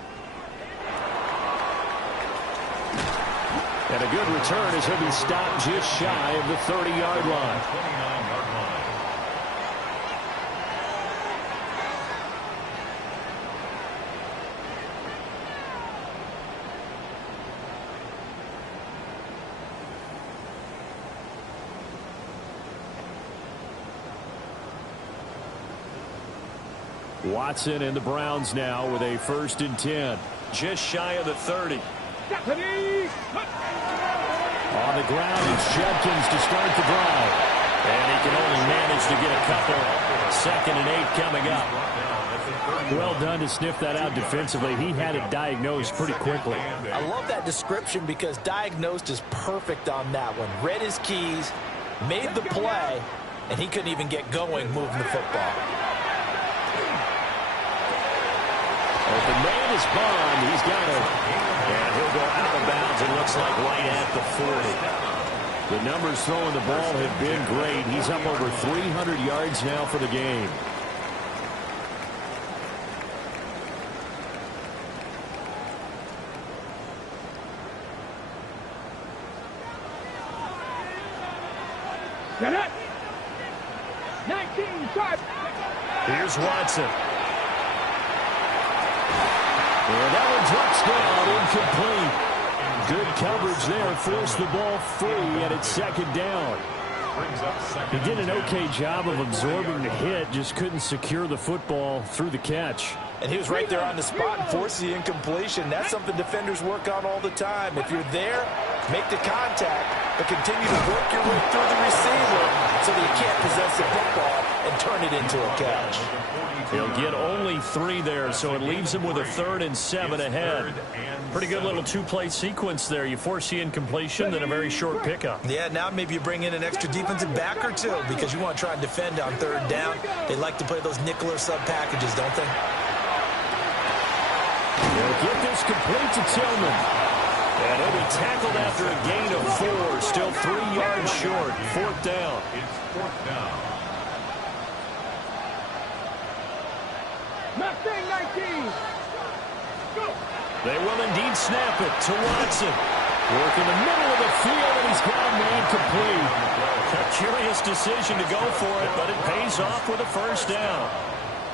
And a good return as he'll be stopped just shy of the 30-yard line. 29-yard line. Watson and the Browns now with a 1st and 10. Just shy of the 30. On the ground, it's Judkins to start the drive. And he can only manage to get a couple. 2nd and 8 coming up. Well done to sniff that out defensively. He had it diagnosed pretty quickly. I love that description because diagnosed is perfect on that one. Read his keys, made the play, and he couldn't even get going moving the football. Open man is Bond. He's got it. And he'll go out of bounds. It looks like right at the 40. The numbers throwing the ball have been great. He's up over 300 yards now for the game. Get it. 19 shots. Here's Watson. And that one drops down, incomplete. Good coverage there, forced the ball free, and it's 2nd down. He did an okay job of absorbing the hit, just couldn't secure the football through the catch. And he was right there on the spot and forced the incompletion. That's something defenders work on all the time. If you're there, make the contact, but continue to work your way through the receiver so that you can't possess the football and turn it into a catch. He'll get only 3 there, so it leaves him with a 3rd and 7 ahead. Pretty good little 2-play sequence there. You force the incompletion, then a very short pickup. Yeah, now maybe you bring in an extra defensive back or two because you want to try and defend on 3rd down. They like to play those nickel or sub packages, don't they? They'll get this complete to Tillman. And he'll be tackled after a gain of 4. Still 3 yards short. 4th down. It's 4th down. Mustang 19. Go. They will indeed snap it to Watson. Work in the middle of the field, and he's got a man complete. A curious decision to go for it, but it pays off with a 1st down.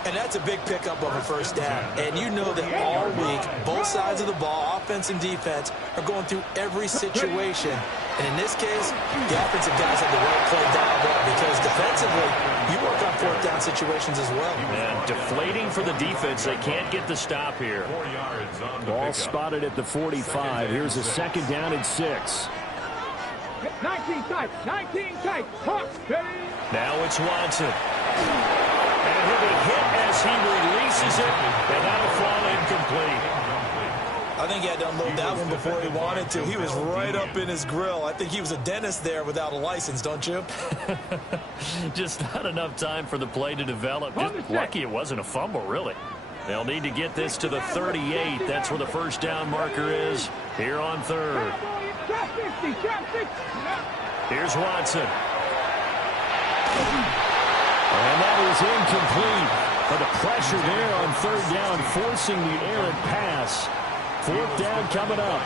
And that's a big pickup of a 1st down. And you know that all week, both sides of the ball, offense and defense, are going through every situation. And in this case, the offensive guys have the right play dialed up because defensively, you work on 4th down situations as well. And deflating for the defense. They can't get the stop here. 4 yards on the Ball pickup. spotted at the 45. Here's a 2nd down and 6. 19 tight. 19 tight. Hawks. Now it's Watson. And he'll be hit as he releases it, and that'll fall incomplete. I think he had to unload that one before he wanted to. He was right up in his grill. I think he was a dentist there without a license, don't you? Just not enough time for the play to develop. Just lucky it wasn't a fumble, really. They'll need to get this to the 38. That's where the 1st down marker is here on 3rd. Here's Watson. And that is incomplete. But the pressure there on 3rd down, forcing the errant pass. 4th down coming up.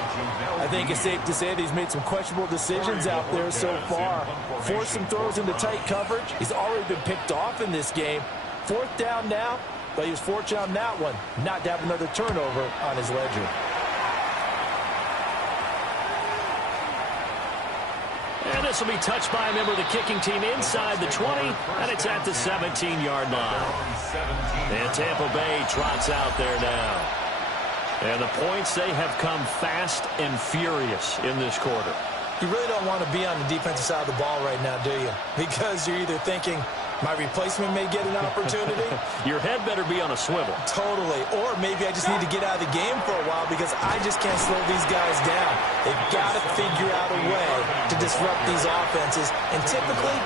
I think it's safe to say that he's made some questionable decisions out there so far. Forced some throws into tight coverage. He's already been picked off in this game. 4th down now, but he was fortunate on that one not to have another turnover on his ledger. And this will be touched by a member of the kicking team inside the 20, and it's at the 17-yard line. And Tampa Bay trots out there now. And the points, they have come fast and furious in this quarter. You really don't want to be on the defensive side of the ball right now, do you? Because you're either thinking, my replacement may get an opportunity. Your head better be on a swivel. Totally. Or maybe I just need to get out of the game for a while because I just can't slow these guys down. They've got to figure out a way to disrupt these offenses. And typically,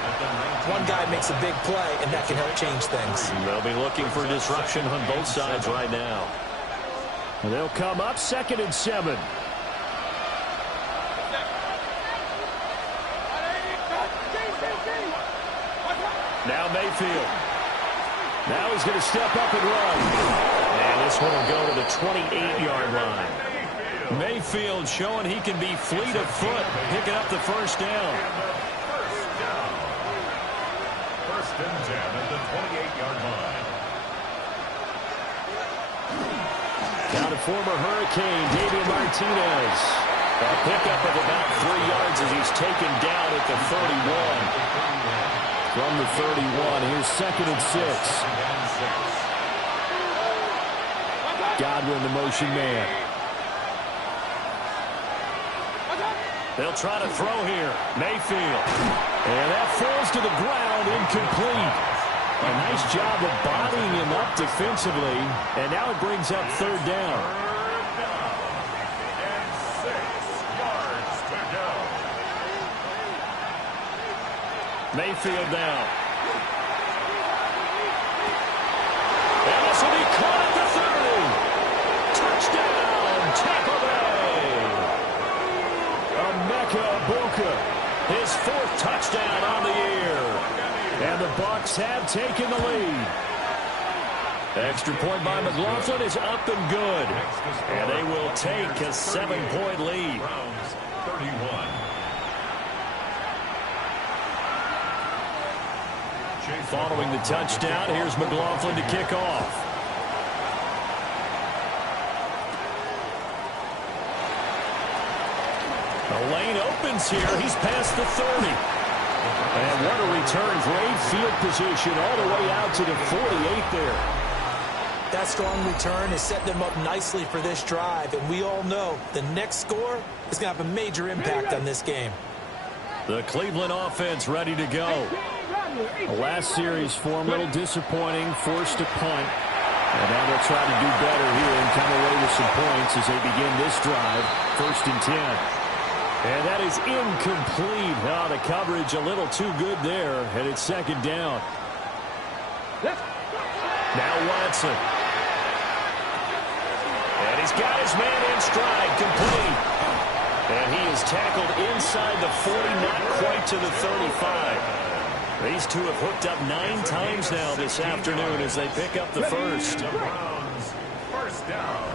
one guy makes a big play, and that can help change things. They'll be looking for disruption on both sides right now. They'll come up 2nd and 7. Now Mayfield. Now he's going to step up and run. And this one will go to the 28-yard line. Mayfield showing he can be fleet of foot, picking up the first down. First and 10 at the 28-yard line. Down to former Hurricane David Martinez. A pickup of about 3 yards as he's taken down at the 31. From the 31, here's 2nd and 6. Godwin, the motion man. They'll try to throw here. Mayfield. And that falls to the ground, incomplete. A nice job of bodying him up defensively. And now it brings up 3rd down. And 6 yards to go. Mayfield down. And this will be caught at the 30. Touchdown, Tampa Bay. Emeka Buka, his 4th touchdown on the year. And the Bucs have taken the lead. Extra point by McLaughlin is up and good. And they will take a 7-point lead. Browns 31. Following the touchdown, here's McLaughlin to kick off. The lane opens here. He's past the 30. And what a return. Great field position all the way out to the 48 there. That strong return has set them up nicely for this drive, and we all know the next score is going to have a major impact on this game. The Cleveland offense ready to go. The last series form a little disappointing, forced a punt. And now they'll try to do better here and come away with some points as they begin this drive. 1st and 10. And that is incomplete. Oh, the coverage a little too good there. And it's 2nd down. Now Watson. And he's got his man in stride, complete. And he is tackled inside the 40, not quite to the 35. These two have hooked up 9 times now this afternoon as they pick up the first. The Browns, first down.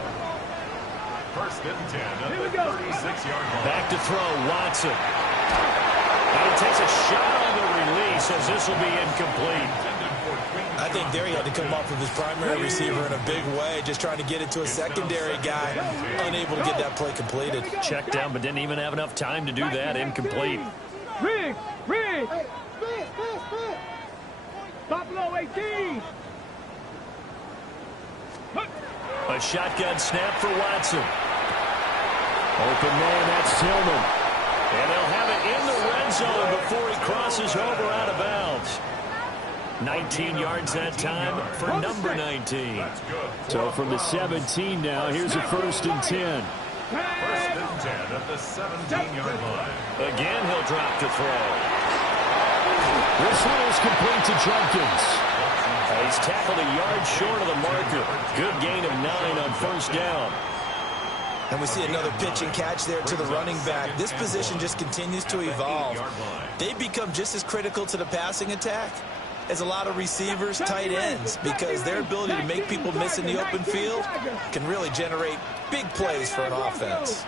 1st and 10 at the 36-yard line. Back to throw, Watson. And he takes a shot on the release as this will be incomplete. I think there he had to come up with his primary receiver in a big way, just trying to get it to a secondary guy, unable to get that play completed. Checked down, but didn't even have enough time to do that. Incomplete. Rig! Stop below 18! A shotgun snap for Watson. Open man, that's Tillman. And they'll have it in the red zone before he crosses over out of bounds. 19 yards that time for number 19. So from the 17 now, here's a 1st and 10. 1st and 10 at the 17-yard line. Again, he'll drop to throw. This one is complete to Jenkins. He's tackled a yard short of the marker. Good gain of 9 on 1st down. And we see another pitch and catch there to the running back. This position just continues to evolve. They become just as critical to the passing attack as a lot of receivers, tight ends, because their ability to make people miss in the open field can really generate big plays for an offense.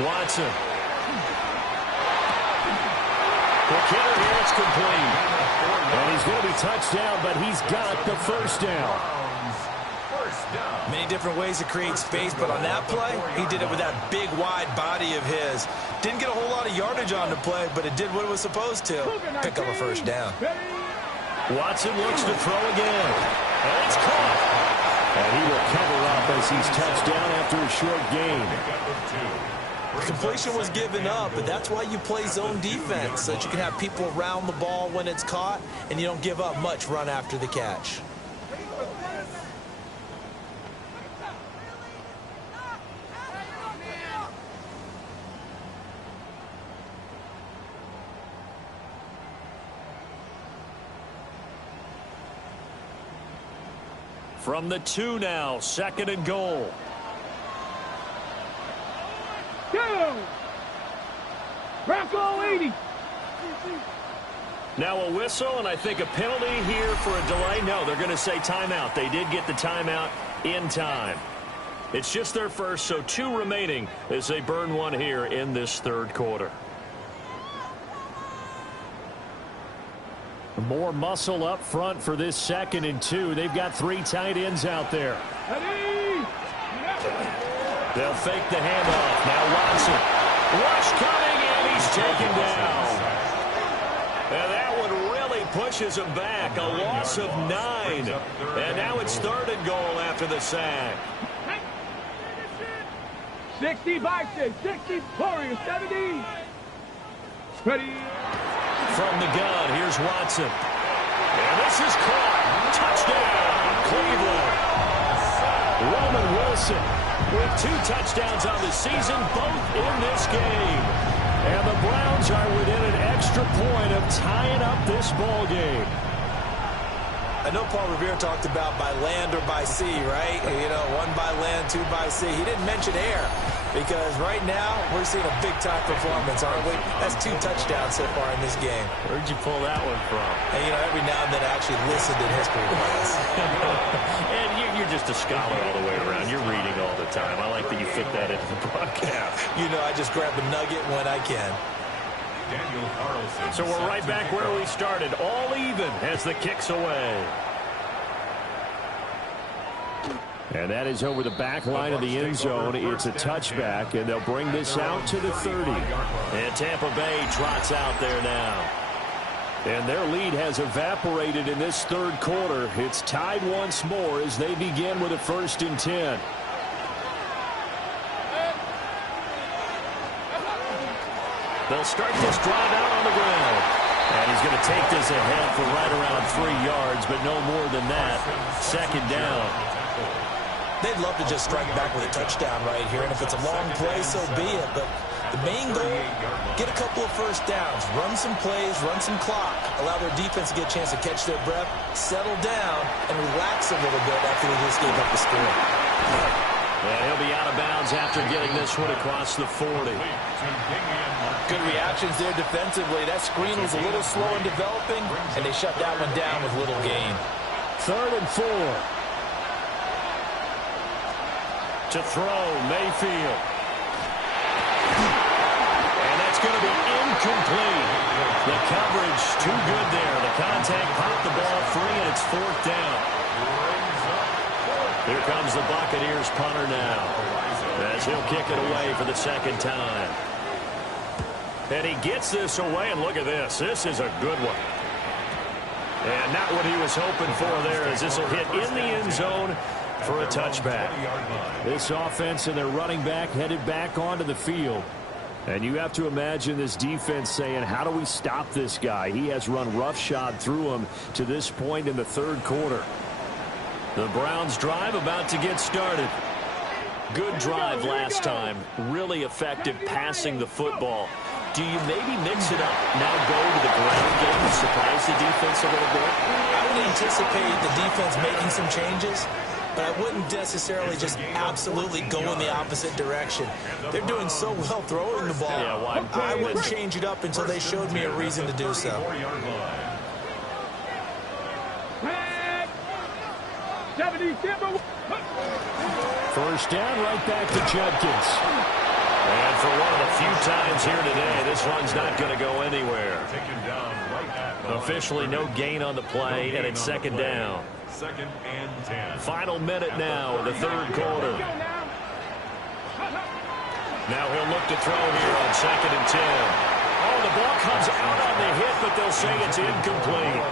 Watson. The kicker here, it's complete. And he's going to be touched down, but he's got the 1st down. Many different ways to create space, but on that play, he did it with that big, wide body of his. Didn't get a whole lot of yardage on the play, but it did what it was supposed to. Pick up a 1st down. Watson looks to throw again. And it's caught. And he will cover up as he's touched down after a short gain. Completion was given up, but that's why you play zone defense, so that you can have people around the ball when it's caught, and you don't give up much run after the catch. From the 2 now, 2nd and goal. Go! Bronco 80! Now a whistle, and I think a penalty here for a delay. No, they're going to say timeout. They did get the timeout in time. It's just their first, so 2 remaining as they burn one here in this third quarter. More muscle up front for this 2nd and 2. They've got 3 tight ends out there. They'll fake the handoff. Now Watson. Rush coming, and he's taken down. And that one really pushes him back. A loss of 9. And now it's 3rd and goal after the sack. 60 Vikings, 60 Warriors, 70. Ready. From the gun, here's Watson. And this is caught. Touchdown, Cleveland. Roman Wilson with 2 touchdowns on the season, both in this game. And the Browns are within an extra point of tying up this ball game. I know Paul Revere talked about by land or by sea, right? You know, 1 by land, 2 by sea. He didn't mention air because right now we're seeing a big-time performance, aren't we? That's 2 touchdowns so far in this game. Where'd you pull that one from? And, you know, every now and then I actually listened in history class. And you're just a scholar all the way around. You're reading all the time. I like that you fit that into the broadcast. You know, I just grab a nugget when I can. So we're right back where we started, all even as the kick's away. And that is over the back line of the end zone. It's a touchback, and they'll bring this out to the 30. And Tampa Bay trots out there now. And their lead has evaporated in this third quarter. It's tied once more as they begin with a 1st and 10. They'll start this drive out on the ground. And he's going to take this ahead for right around 3 yards, but no more than that. 2nd down. They'd love to just strike back with a touchdown right here, and if it's a long play, so be it. But the main goal, get a couple of 1st downs, run some plays, run some clock, allow their defense to get a chance to catch their breath, settle down, and relax a little bit after they just gave up the score. And he'll be out of bounds after getting this one across the 40. Good reactions there defensively. That screen was a little slow in developing, and they shut that one down with little gain. 3rd and 4. To throw, Mayfield. And that's going to be incomplete. The coverage too good there. The contact popped the ball free, and it's 4th down. Here comes the Buccaneers punter now, as he'll kick it away for the 2nd time. And he gets this away, and look at this. This is a good one. And not what he was hoping for there, as this will hit in the end zone for a touchback. This offense and their running back headed back onto the field. And you have to imagine this defense saying, how do we stop this guy? He has run roughshod through him to this point in the 3rd quarter. The Browns drive about to get started. Good drive last time. Really effective passing the football. Do you maybe mix it up, now go to the ground game and surprise the defense a little bit? I would anticipate the defense making some changes, but I wouldn't necessarily just absolutely go in the opposite direction. They're doing so well throwing the ball. Yeah, I wouldn't change it up until they showed me a reason to do so. First down, right back to Judkins. And for one of the few times here today, this one's not going to go anywhere. Officially no gain on the play, and it's 2nd down. 2nd and 10. Final minute now in the 3rd quarter. Now he'll look to throw here on 2nd and 10. Oh, the ball comes out on the hit, but they'll say it's incomplete.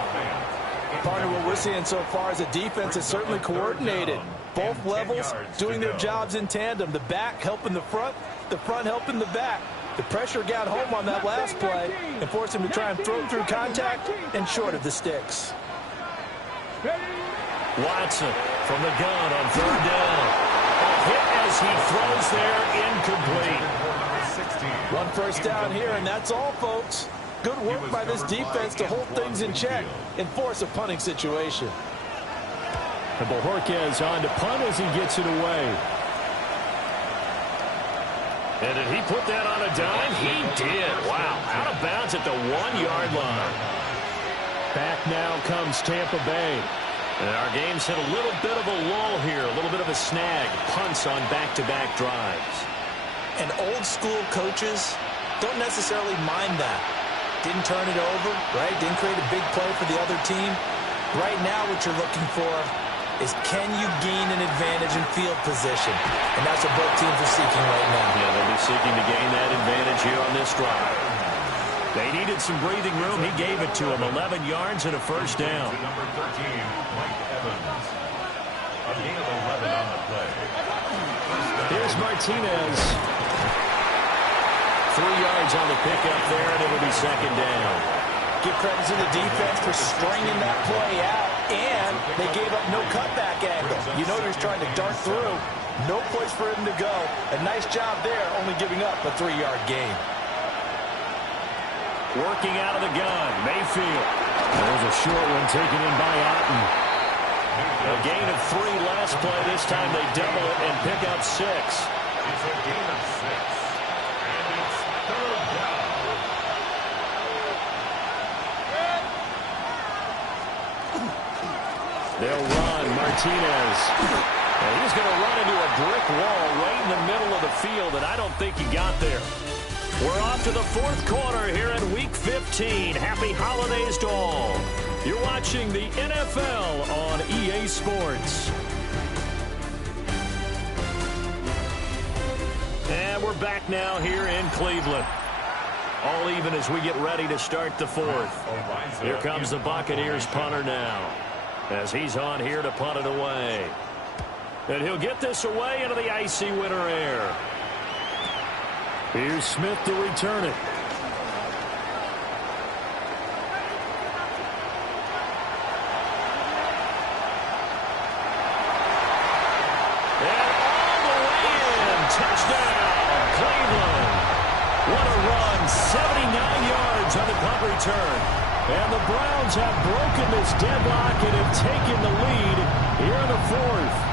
Partner, what we're seeing so far is a defense that's certainly coordinated. Both levels doing their jobs in tandem. The back helping the front helping the back. The pressure got home on that last play and forced him to try and throw through contact and short of the sticks. Watson from the gun on 3rd down. A hit as he throws there, incomplete. 1 1st down here, and that's all, folks. Good work by this defense to hold things in check and force a punting situation. And Bojorquez on to punt as he gets it away. And did he put that on a dime? He did. Wow. Out of bounds at the 1-yard line. Back now comes Tampa Bay. And our game's hit a little bit of a lull here, a little bit of a snag. Punts on back-to-back drives. And old-school coaches don't necessarily mind that. Didn't turn it over, right? Didn't create a big play for the other team. Right now what you're looking for is can you gain an advantage in field position? And that's what both teams are seeking right now. Yeah, they'll be seeking to gain that advantage here on this drive. They needed some breathing room. He gave it to them. 11 yards and a first down. Number 13, Mike Evans. A gain of 11 on the play. Here's Martinez. 3 yards on the pickup there, and it'll be second down. Give credit to the defense for stringing that play out, and they gave up no cutback angle. You know you're trying to dart through. No place for him to go. A nice job there, only giving up a 3-yard gain. Working out of the gun, Mayfield. There's a short one taken in by Otten. A gain of 3 last play. This time they double it and pick up 6. It's a gain of 6. And it's third down. They'll run. Martinez. And he's going to run into a brick wall right in the middle of the field, and I don't think he got there. We're off to the fourth quarter here in Week 15. Happy holidays to all. You're watching the NFL on EA Sports. And we're back now here in Cleveland. All even as we get ready to start the fourth. Here comes the Buccaneers punter now, as he's on here to punt it away. And he'll get this away into the icy winter air. Here's Smith to return it. And all the way in. Touchdown, Cleveland. What a run. 79 yards on the punt return. And the Browns have broken this deadlock and have taken the lead here in the fourth.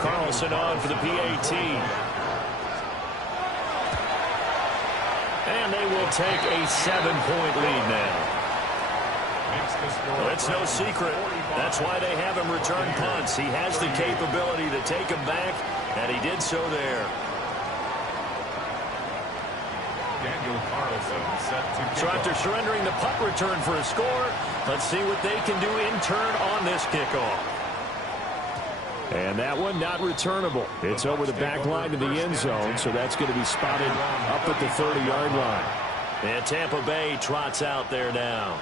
Carlson on for the PAT. And they will take a 7-point lead now. Well, it's no secret. That's why they have him return punts. He has the capability to take them back, and he did so there. Daniel Carlson set to So after surrendering the punt return for a score, let's see what they can do in turn on this kickoff. And that one not returnable. It's over the back line to the end zone, so that's going to be spotted up at the 30-yard line. And Tampa Bay trots out there now.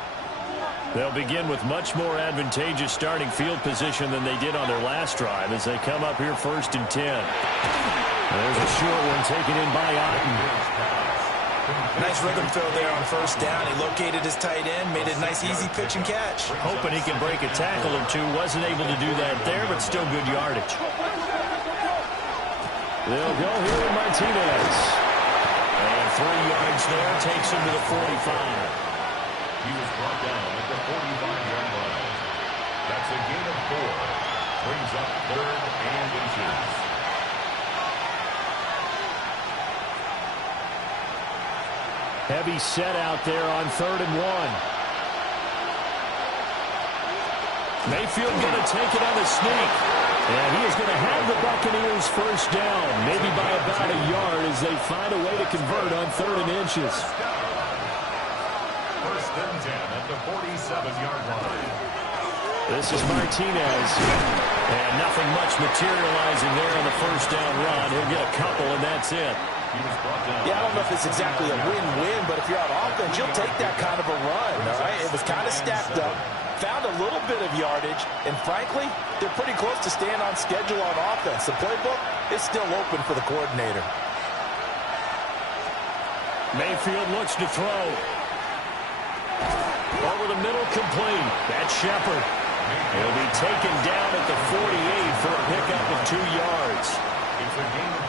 They'll begin with much more advantageous starting field position than they did on their last drive as they come up here 1st and 10. There's a short one taken in by Otten. Nice rhythm throw there on 1st down. He located his tight end, made a nice easy pitch and catch. Hoping he can break a tackle or two. Wasn't able to do that there, but still good yardage. They'll go here with Martinez. And 3 yards there takes him to the 45. He was brought down at the 45-yard line. That's a gain of 4. Brings up 3rd and inches. Heavy set out there on 3rd and 1. Mayfield going to take it on the sneak. And he is going to have the Buccaneers first down, maybe by about a yard as they find a way to convert on 3rd and inches. First and 10 at the 47-yard line. This is Martinez. And nothing much materializing there on the first down run. He'll get a couple, and that's it. Yeah, I don't know if it's exactly a win-win, but if you're on offense, you'll take that kind of a run, all right? It was kind of stacked up, found a little bit of yardage, and frankly, they're pretty close to staying on schedule on offense. The playbook is still open for the coordinator. Mayfield looks to throw. Over the middle, complete. That's Shepard. He'll be taken down at the 48 for a pickup of 2 yards.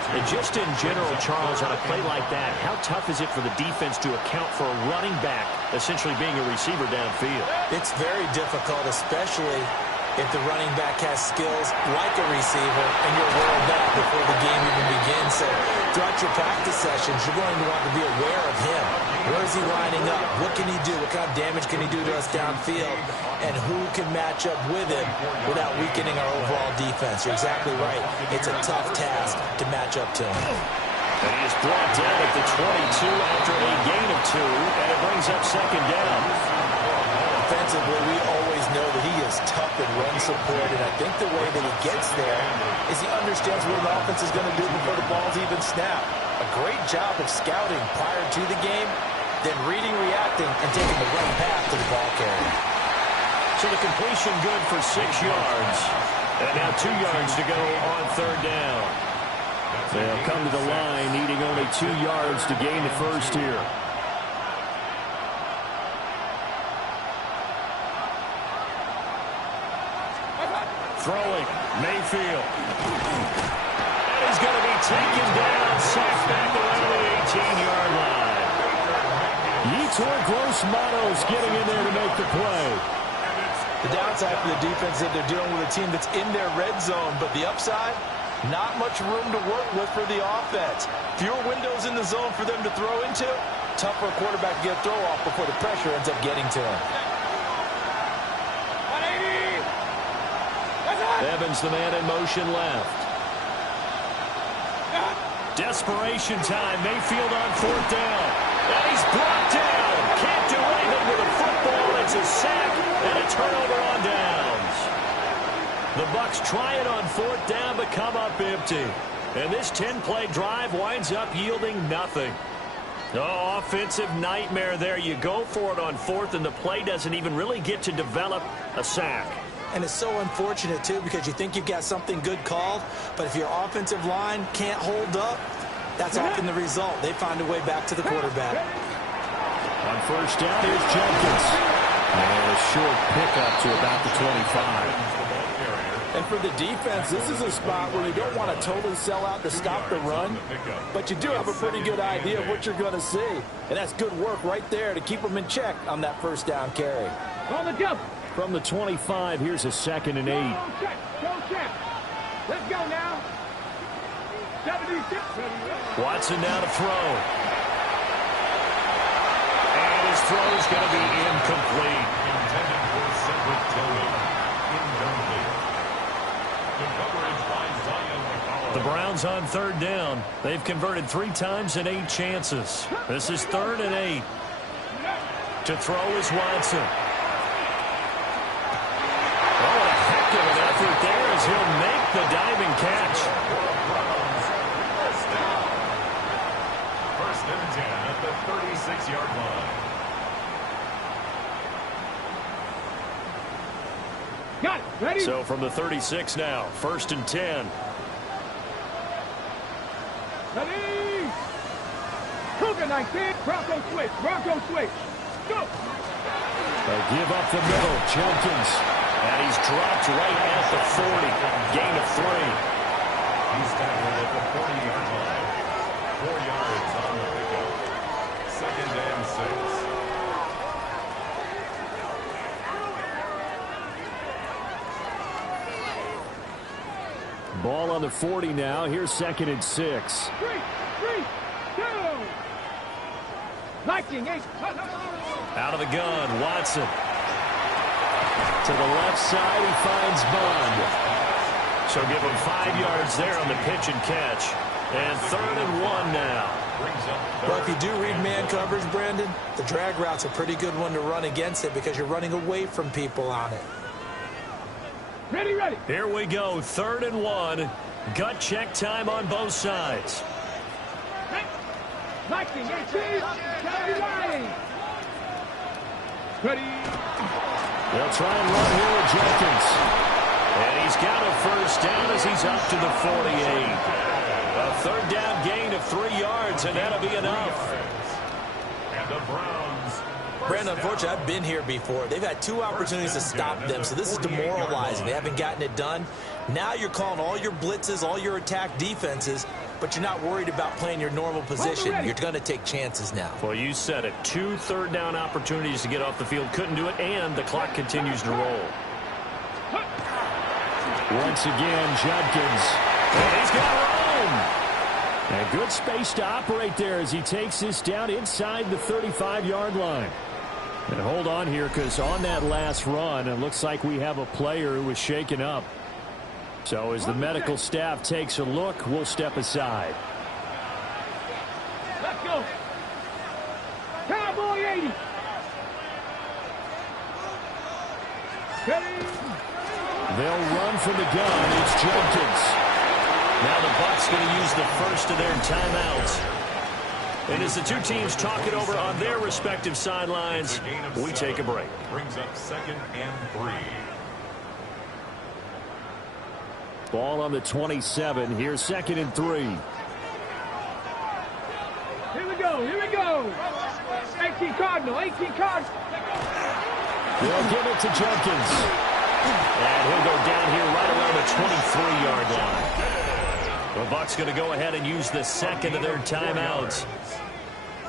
And just in general, Charles, on a play like that, how tough is it for the defense to account for a running back essentially being a receiver downfield? It's very difficult, especially if the running back has skills like a receiver, and you're aware of that before the game even begins. So throughout your practice sessions, you're going to want to be aware of him. Where is he lining up? What can he do? What kind of damage can he do to us downfield? And who can match up with him without weakening our overall defense? You're exactly right. It's a tough task to match up to him. And he is brought down at the 22 after a gain of 2, and it brings up 2nd down. Offensively, we always know that he is tough in run support, and I think the way that he gets there is he understands what an offense is going to do before the ball's even snapped. A great job of scouting prior to the game, then reading, reacting, and taking the right path to the ball carrier. So the completion good for 6 yards. And now 2 yards to go on 3rd down. They'll come to the line needing only 2 yards to gain the first here. Throwing, Mayfield. And he's going to be taken down, sacked back around the 18-yard line. Yetur Gross-Matos getting in there to make the play. The downside for the defense is that they're dealing with a team that's in their red zone, but the upside, not much room to work with for the offense. Fewer windows in the zone for them to throw into. Tough for a quarterback to get a throw off before the pressure ends up getting to him. Evans, the man in motion left. Desperation time. Mayfield on 4th down. And he's brought down. Can't do anything with a football. It's a sack and a turnover on downs. The Bucs try it on 4th down but come up empty. And this 10-play drive winds up yielding nothing. Oh, offensive nightmare there. You go for it on 4th and the play doesn't even really get to develop a sack. And it's so unfortunate, too, because you think you've got something good called, but if your offensive line can't hold up, that's often the result. They find a way back to the quarterback. On 1st down, here's Jenkins. And a short pickup to about the 25. And for the defense, this is a spot where you don't want to totally sell out to stop the run, but you do have a pretty good idea of what you're going to see. And that's good work right there to keep them in check on that 1st down carry. On the jump. From the 25, here's a 2nd and 8. Go check. Let's go now. 76. Watson now to throw. And his throw is going to be incomplete. Intended for Cedric Tillman. Incomplete. The coverage by Zion. The Browns on 3rd down. They've converted 3 times in 8 chances. This is 3rd and 8. To throw is Watson. Of an effort there as he'll make the diving catch. 1st and 10 at the 36-yard line. Got it. Ready? So from the 36 now, 1st and 10. Ready. Cougar 19. Bronco switch. Bronco switch. Go. They give up the middle. Jenkins. And he's dropped right at the 40. Gain of 3. He's tackled at the 40-yard line. 4 yards on the pickup. 2nd and 6. Ball on the 40 now. Here's 2nd and 6. 3, 2. Lightning 8. Out of the gun, Watson. To the left side, he finds Bond. So give him 5 yards there on the pitch and catch. And 3rd and 1 now. Well, if you do read man coverage, Brandon, the drag route's a pretty good one to run against it because you're running away from people on it. Ready, ready. Here we go, 3rd and 1. Gut check time on both sides. Liking, 18, Ryan. Ready. They'll try and run here with Jenkins. And he's got a first down as he's up to the 48. A 3rd down gain of 3 yards, and that'll be enough. And the Browns. Brandon, unfortunately, I've been here before. They've had 2 opportunities to stop them, so this is demoralizing. They haven't gotten it done. Now you're calling all your blitzes, all your attack defenses, but you're not worried about playing your normal position. You're going to take chances now. Well, you said it. 2 third down opportunities to get off the field. Couldn't do it, and the clock continues to roll. Once again, Judkins. And he's got room. And good space to operate there as he takes this down inside the 35-yard line. And hold on here, because on that last run, it looks like we have a player who was shaken up. So as the medical staff takes a look, we'll step aside. Let's go. Cowboy 80. Ready. They'll run from the gun. It's Jenkins. Now the Bucs going to use the first of their timeouts. And as the 2 teams talk it over on their respective sidelines, we take a break. Brings up 2nd and 3. Ball on the 27. Here's 2nd and 3. Here we go. Here we go. 18 Cardinal. 18 Cardinal. They'll give it to Jenkins. And he'll go down here right around the 23-yard line. The Bucs going to go ahead and use the 2nd of their timeouts.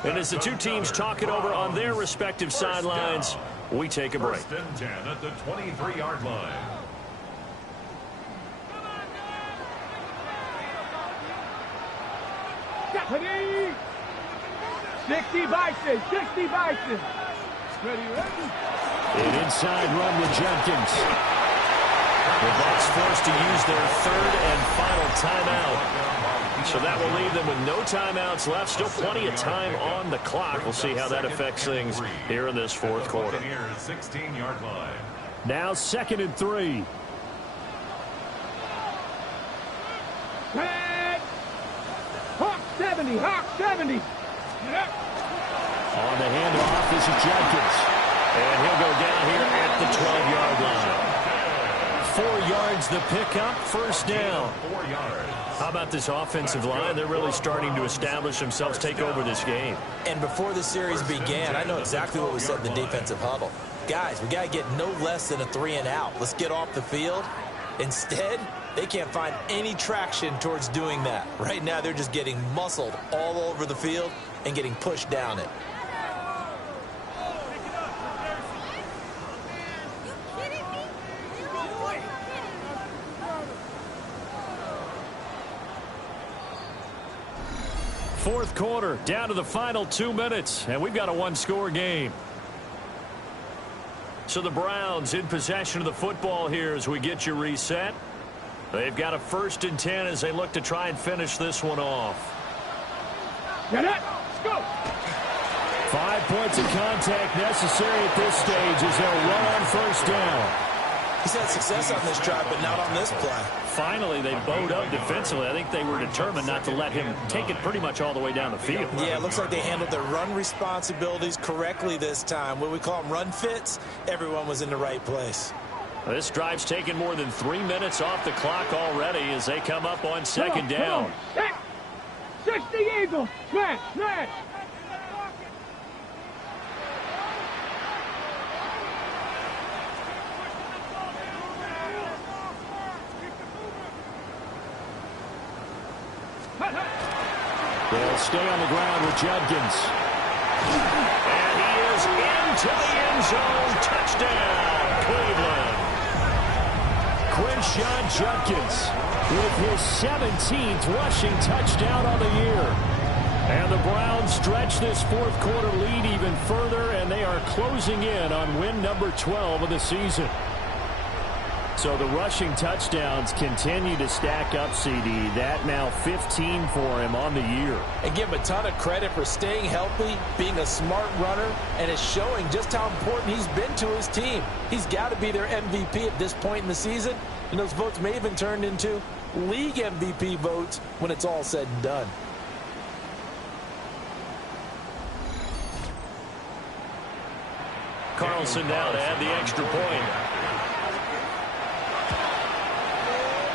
And as the 2 teams talk it over on their respective sidelines, we take a break. 1st and 10 at the 23-yard line. Ready. 60 Bison. 60 Bison. Ready, ready. An inside run with Jenkins. The Bucs forced to use their 3rd and final timeout. So that will leave them with no timeouts left. Still plenty of time on the clock. We'll see how that affects things here in this 4th quarter. Buccaneers 16-yard line. Now 2nd and 3. Red. Hawk 70. Hawk 70. Yep. On the handoff, this is Jenkins. And he'll go down here at the 12-yard line. 4 yards the pickup, first down. 4 yards. How about this offensive line? They're really starting to establish themselves, take over this game. And before the series began, I know exactly what we said in the defensive huddle. Guys, we got to get no less than a 3 and out. Let's get off the field. Instead, they can't find any traction towards doing that. Right now, they're just getting muscled all over the field and getting pushed down it. Fourth quarter, down to the final 2 minutes, and we've got a 1-score game. So the Browns in possession of the football here as we get you reset. They've got a 1st and 10 as they look to try and finish this one off. Get it. Let's go. 5 points of contact necessary at this stage as they'll run on first down. He's had success on this drive, but not on this play. Finally, they bowed up defensively. I think they were determined not to let him take it pretty much all the way down the field. Yeah, it looks like they handled their run responsibilities correctly this time. What we call them run fits, everyone was in the right place. This drive's taken more than 3 minutes off the clock already as they come up on 2nd down. 60 Eagles. Smash, smash. They'll stay on the ground with Judkins. And he is into the end zone. Touchdown, Cleveland. Quinshon Judkins with his 17th rushing touchdown on the year. And the Browns stretch this 4th quarter lead even further, and they are closing in on win number 12 of the season. So the rushing touchdowns continue to stack up, CD. That now 15 for him on the year. And give him a ton of credit for staying healthy, being a smart runner, and it's showing just how important he's been to his team. He's got to be their MVP at this point in the season, and those votes may even turn into league MVP votes when it's all said and done. Carlson now to add the extra point.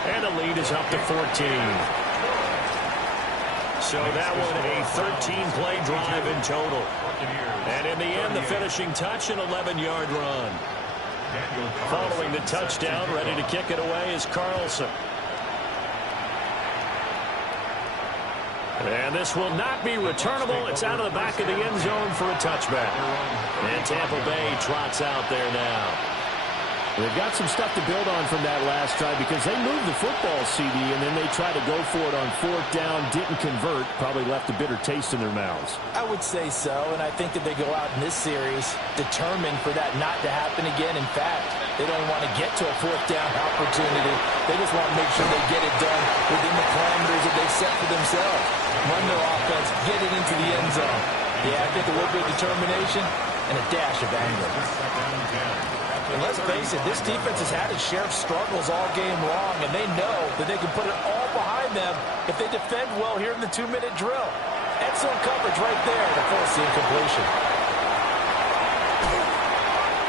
And the lead is up to 14. So that one a 13-play drive in total. And in the end, the finishing touch, an 11-yard run. Following the touchdown, ready to kick it away is Carlson. And this will not be returnable. It's out of the back of the end zone for a touchback. And Tampa Bay trots out there now. They've got some stuff to build on from that last drive because they moved the football, CD, and then they tried to go for it on fourth down, didn't convert, probably left a bitter taste in their mouths. I would say so, and I think that they go out in this series determined for that not to happen again. In fact, they don't want to get to a fourth down opportunity. They just want to make sure they get it done within the parameters that they've set for themselves. Run their offense, get it into the end zone. Yeah, I think a little bit of determination and a dash of anger. And let's face it, this defense has had its share of struggles all game long, and they know that they can put it all behind them if they defend well here in the 2-minute drill. Excellent coverage right there to force the incompletion.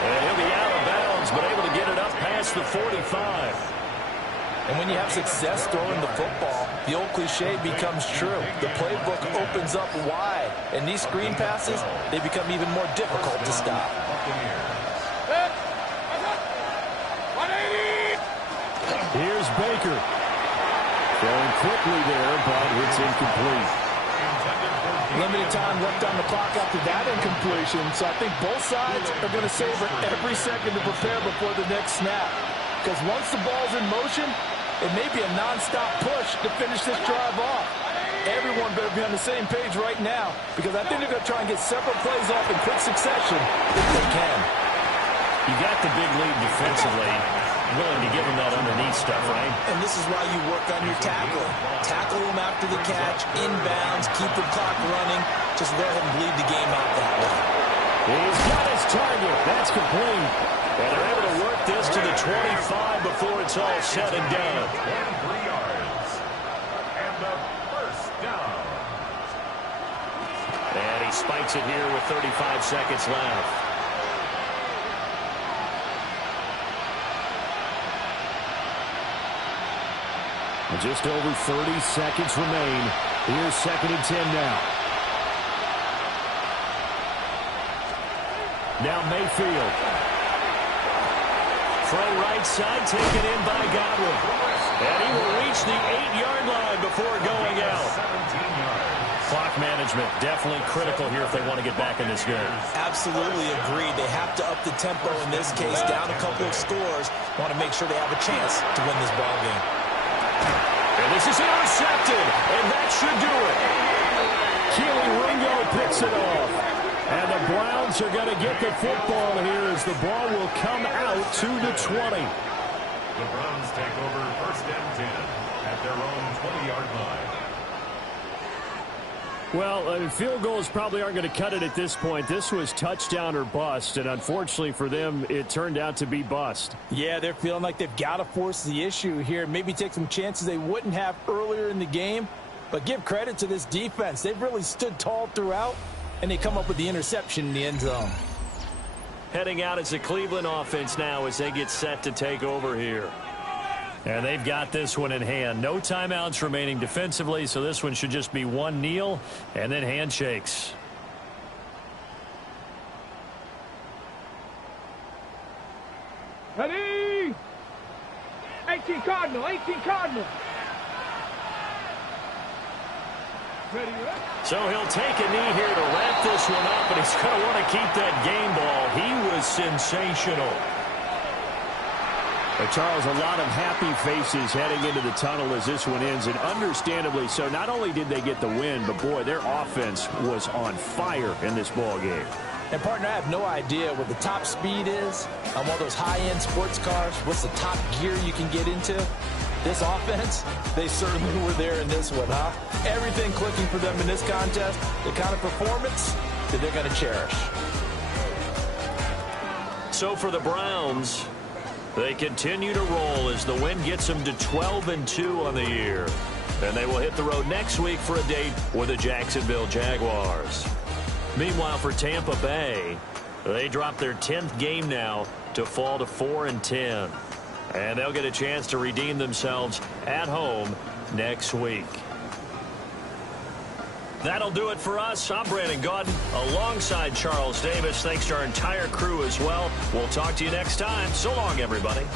And he'll be out of bounds, but able to get it up past the 45. And when you have success throwing the football, the old cliche becomes true. The playbook opens up wide, and these screen passes, they become even more difficult to stop. Here's Baker. Going quickly there, but it's incomplete. Limited time left on the clock after that incompletion, so I think both sides are going to savor every second to prepare before the next snap. Because once the ball's in motion, it may be a non-stop push to finish this drive off. Everyone better be on the same page right now, because I think they're going to try and get several plays off in quick succession if they can. You got the big lead defensively. Willing to give him that underneath stuff, right? And this is why you work on your tackling. Tackle him after the catch, inbounds, keep the clock running. Just let him bleed the game out that way. He's got his target. That's complete. And they're able to work this to the 25 before it's all said and done. 23 yards. And the first down. And he spikes it here with 35 seconds left. Just over 30 seconds remain. Here's 2nd and 10 now. Now Mayfield. Throw right side, taken in by Godwin. And he will reach the 8-yard line before going out. 17 yards. Clock management definitely critical here if they want to get back in this game. Absolutely agreed. They have to up the tempo in this case, down a couple of scores. Want to make sure they have a chance to win this ball game. And this is intercepted, and that should do it. Keely Ringo picks it off. And the Browns are going to get the football here as the ball will come out to the 20. The Browns take over 1st and 10 at their own 20-yard line. Well, field goals probably aren't going to cut it at this point. This was touchdown or bust, and unfortunately for them, it turned out to be bust. Yeah, they're feeling like they've got to force the issue here. Maybe take some chances they wouldn't have earlier in the game. But give credit to this defense. They've really stood tall throughout, and they come up with the interception in the end zone. Heading out as the Cleveland offense now as they get set to take over here. And they've got this one in hand. No timeouts remaining defensively, so this one should just be one kneel and then handshakes. Ready? 18 Cardinal, 18 Cardinal. Ready, ready? So he'll take a knee here to wrap this one up, but he's going to want to keep that game ball. He was sensational. But Charles, a lot of happy faces heading into the tunnel as this one ends, and understandably so. Not only did they get the win, but boy, their offense was on fire in this ball game. And, partner, I have no idea what the top speed is on one of those high-end sports cars. What's the top gear you can get into? This offense, they certainly were there in this one, huh? Everything clicking for them in this contest, the kind of performance that they're going to cherish. So for the Browns, they continue to roll as the win gets them to 12-2 on the year. And they will hit the road next week for a date with the Jacksonville Jaguars. Meanwhile, for Tampa Bay, they dropped their 10th game now to fall to 4-10. And they'll get a chance to redeem themselves at home next week. That'll do it for us. I'm Brandon Gaudin alongside Charles Davis. Thanks to our entire crew as well. We'll talk to you next time. So long, everybody.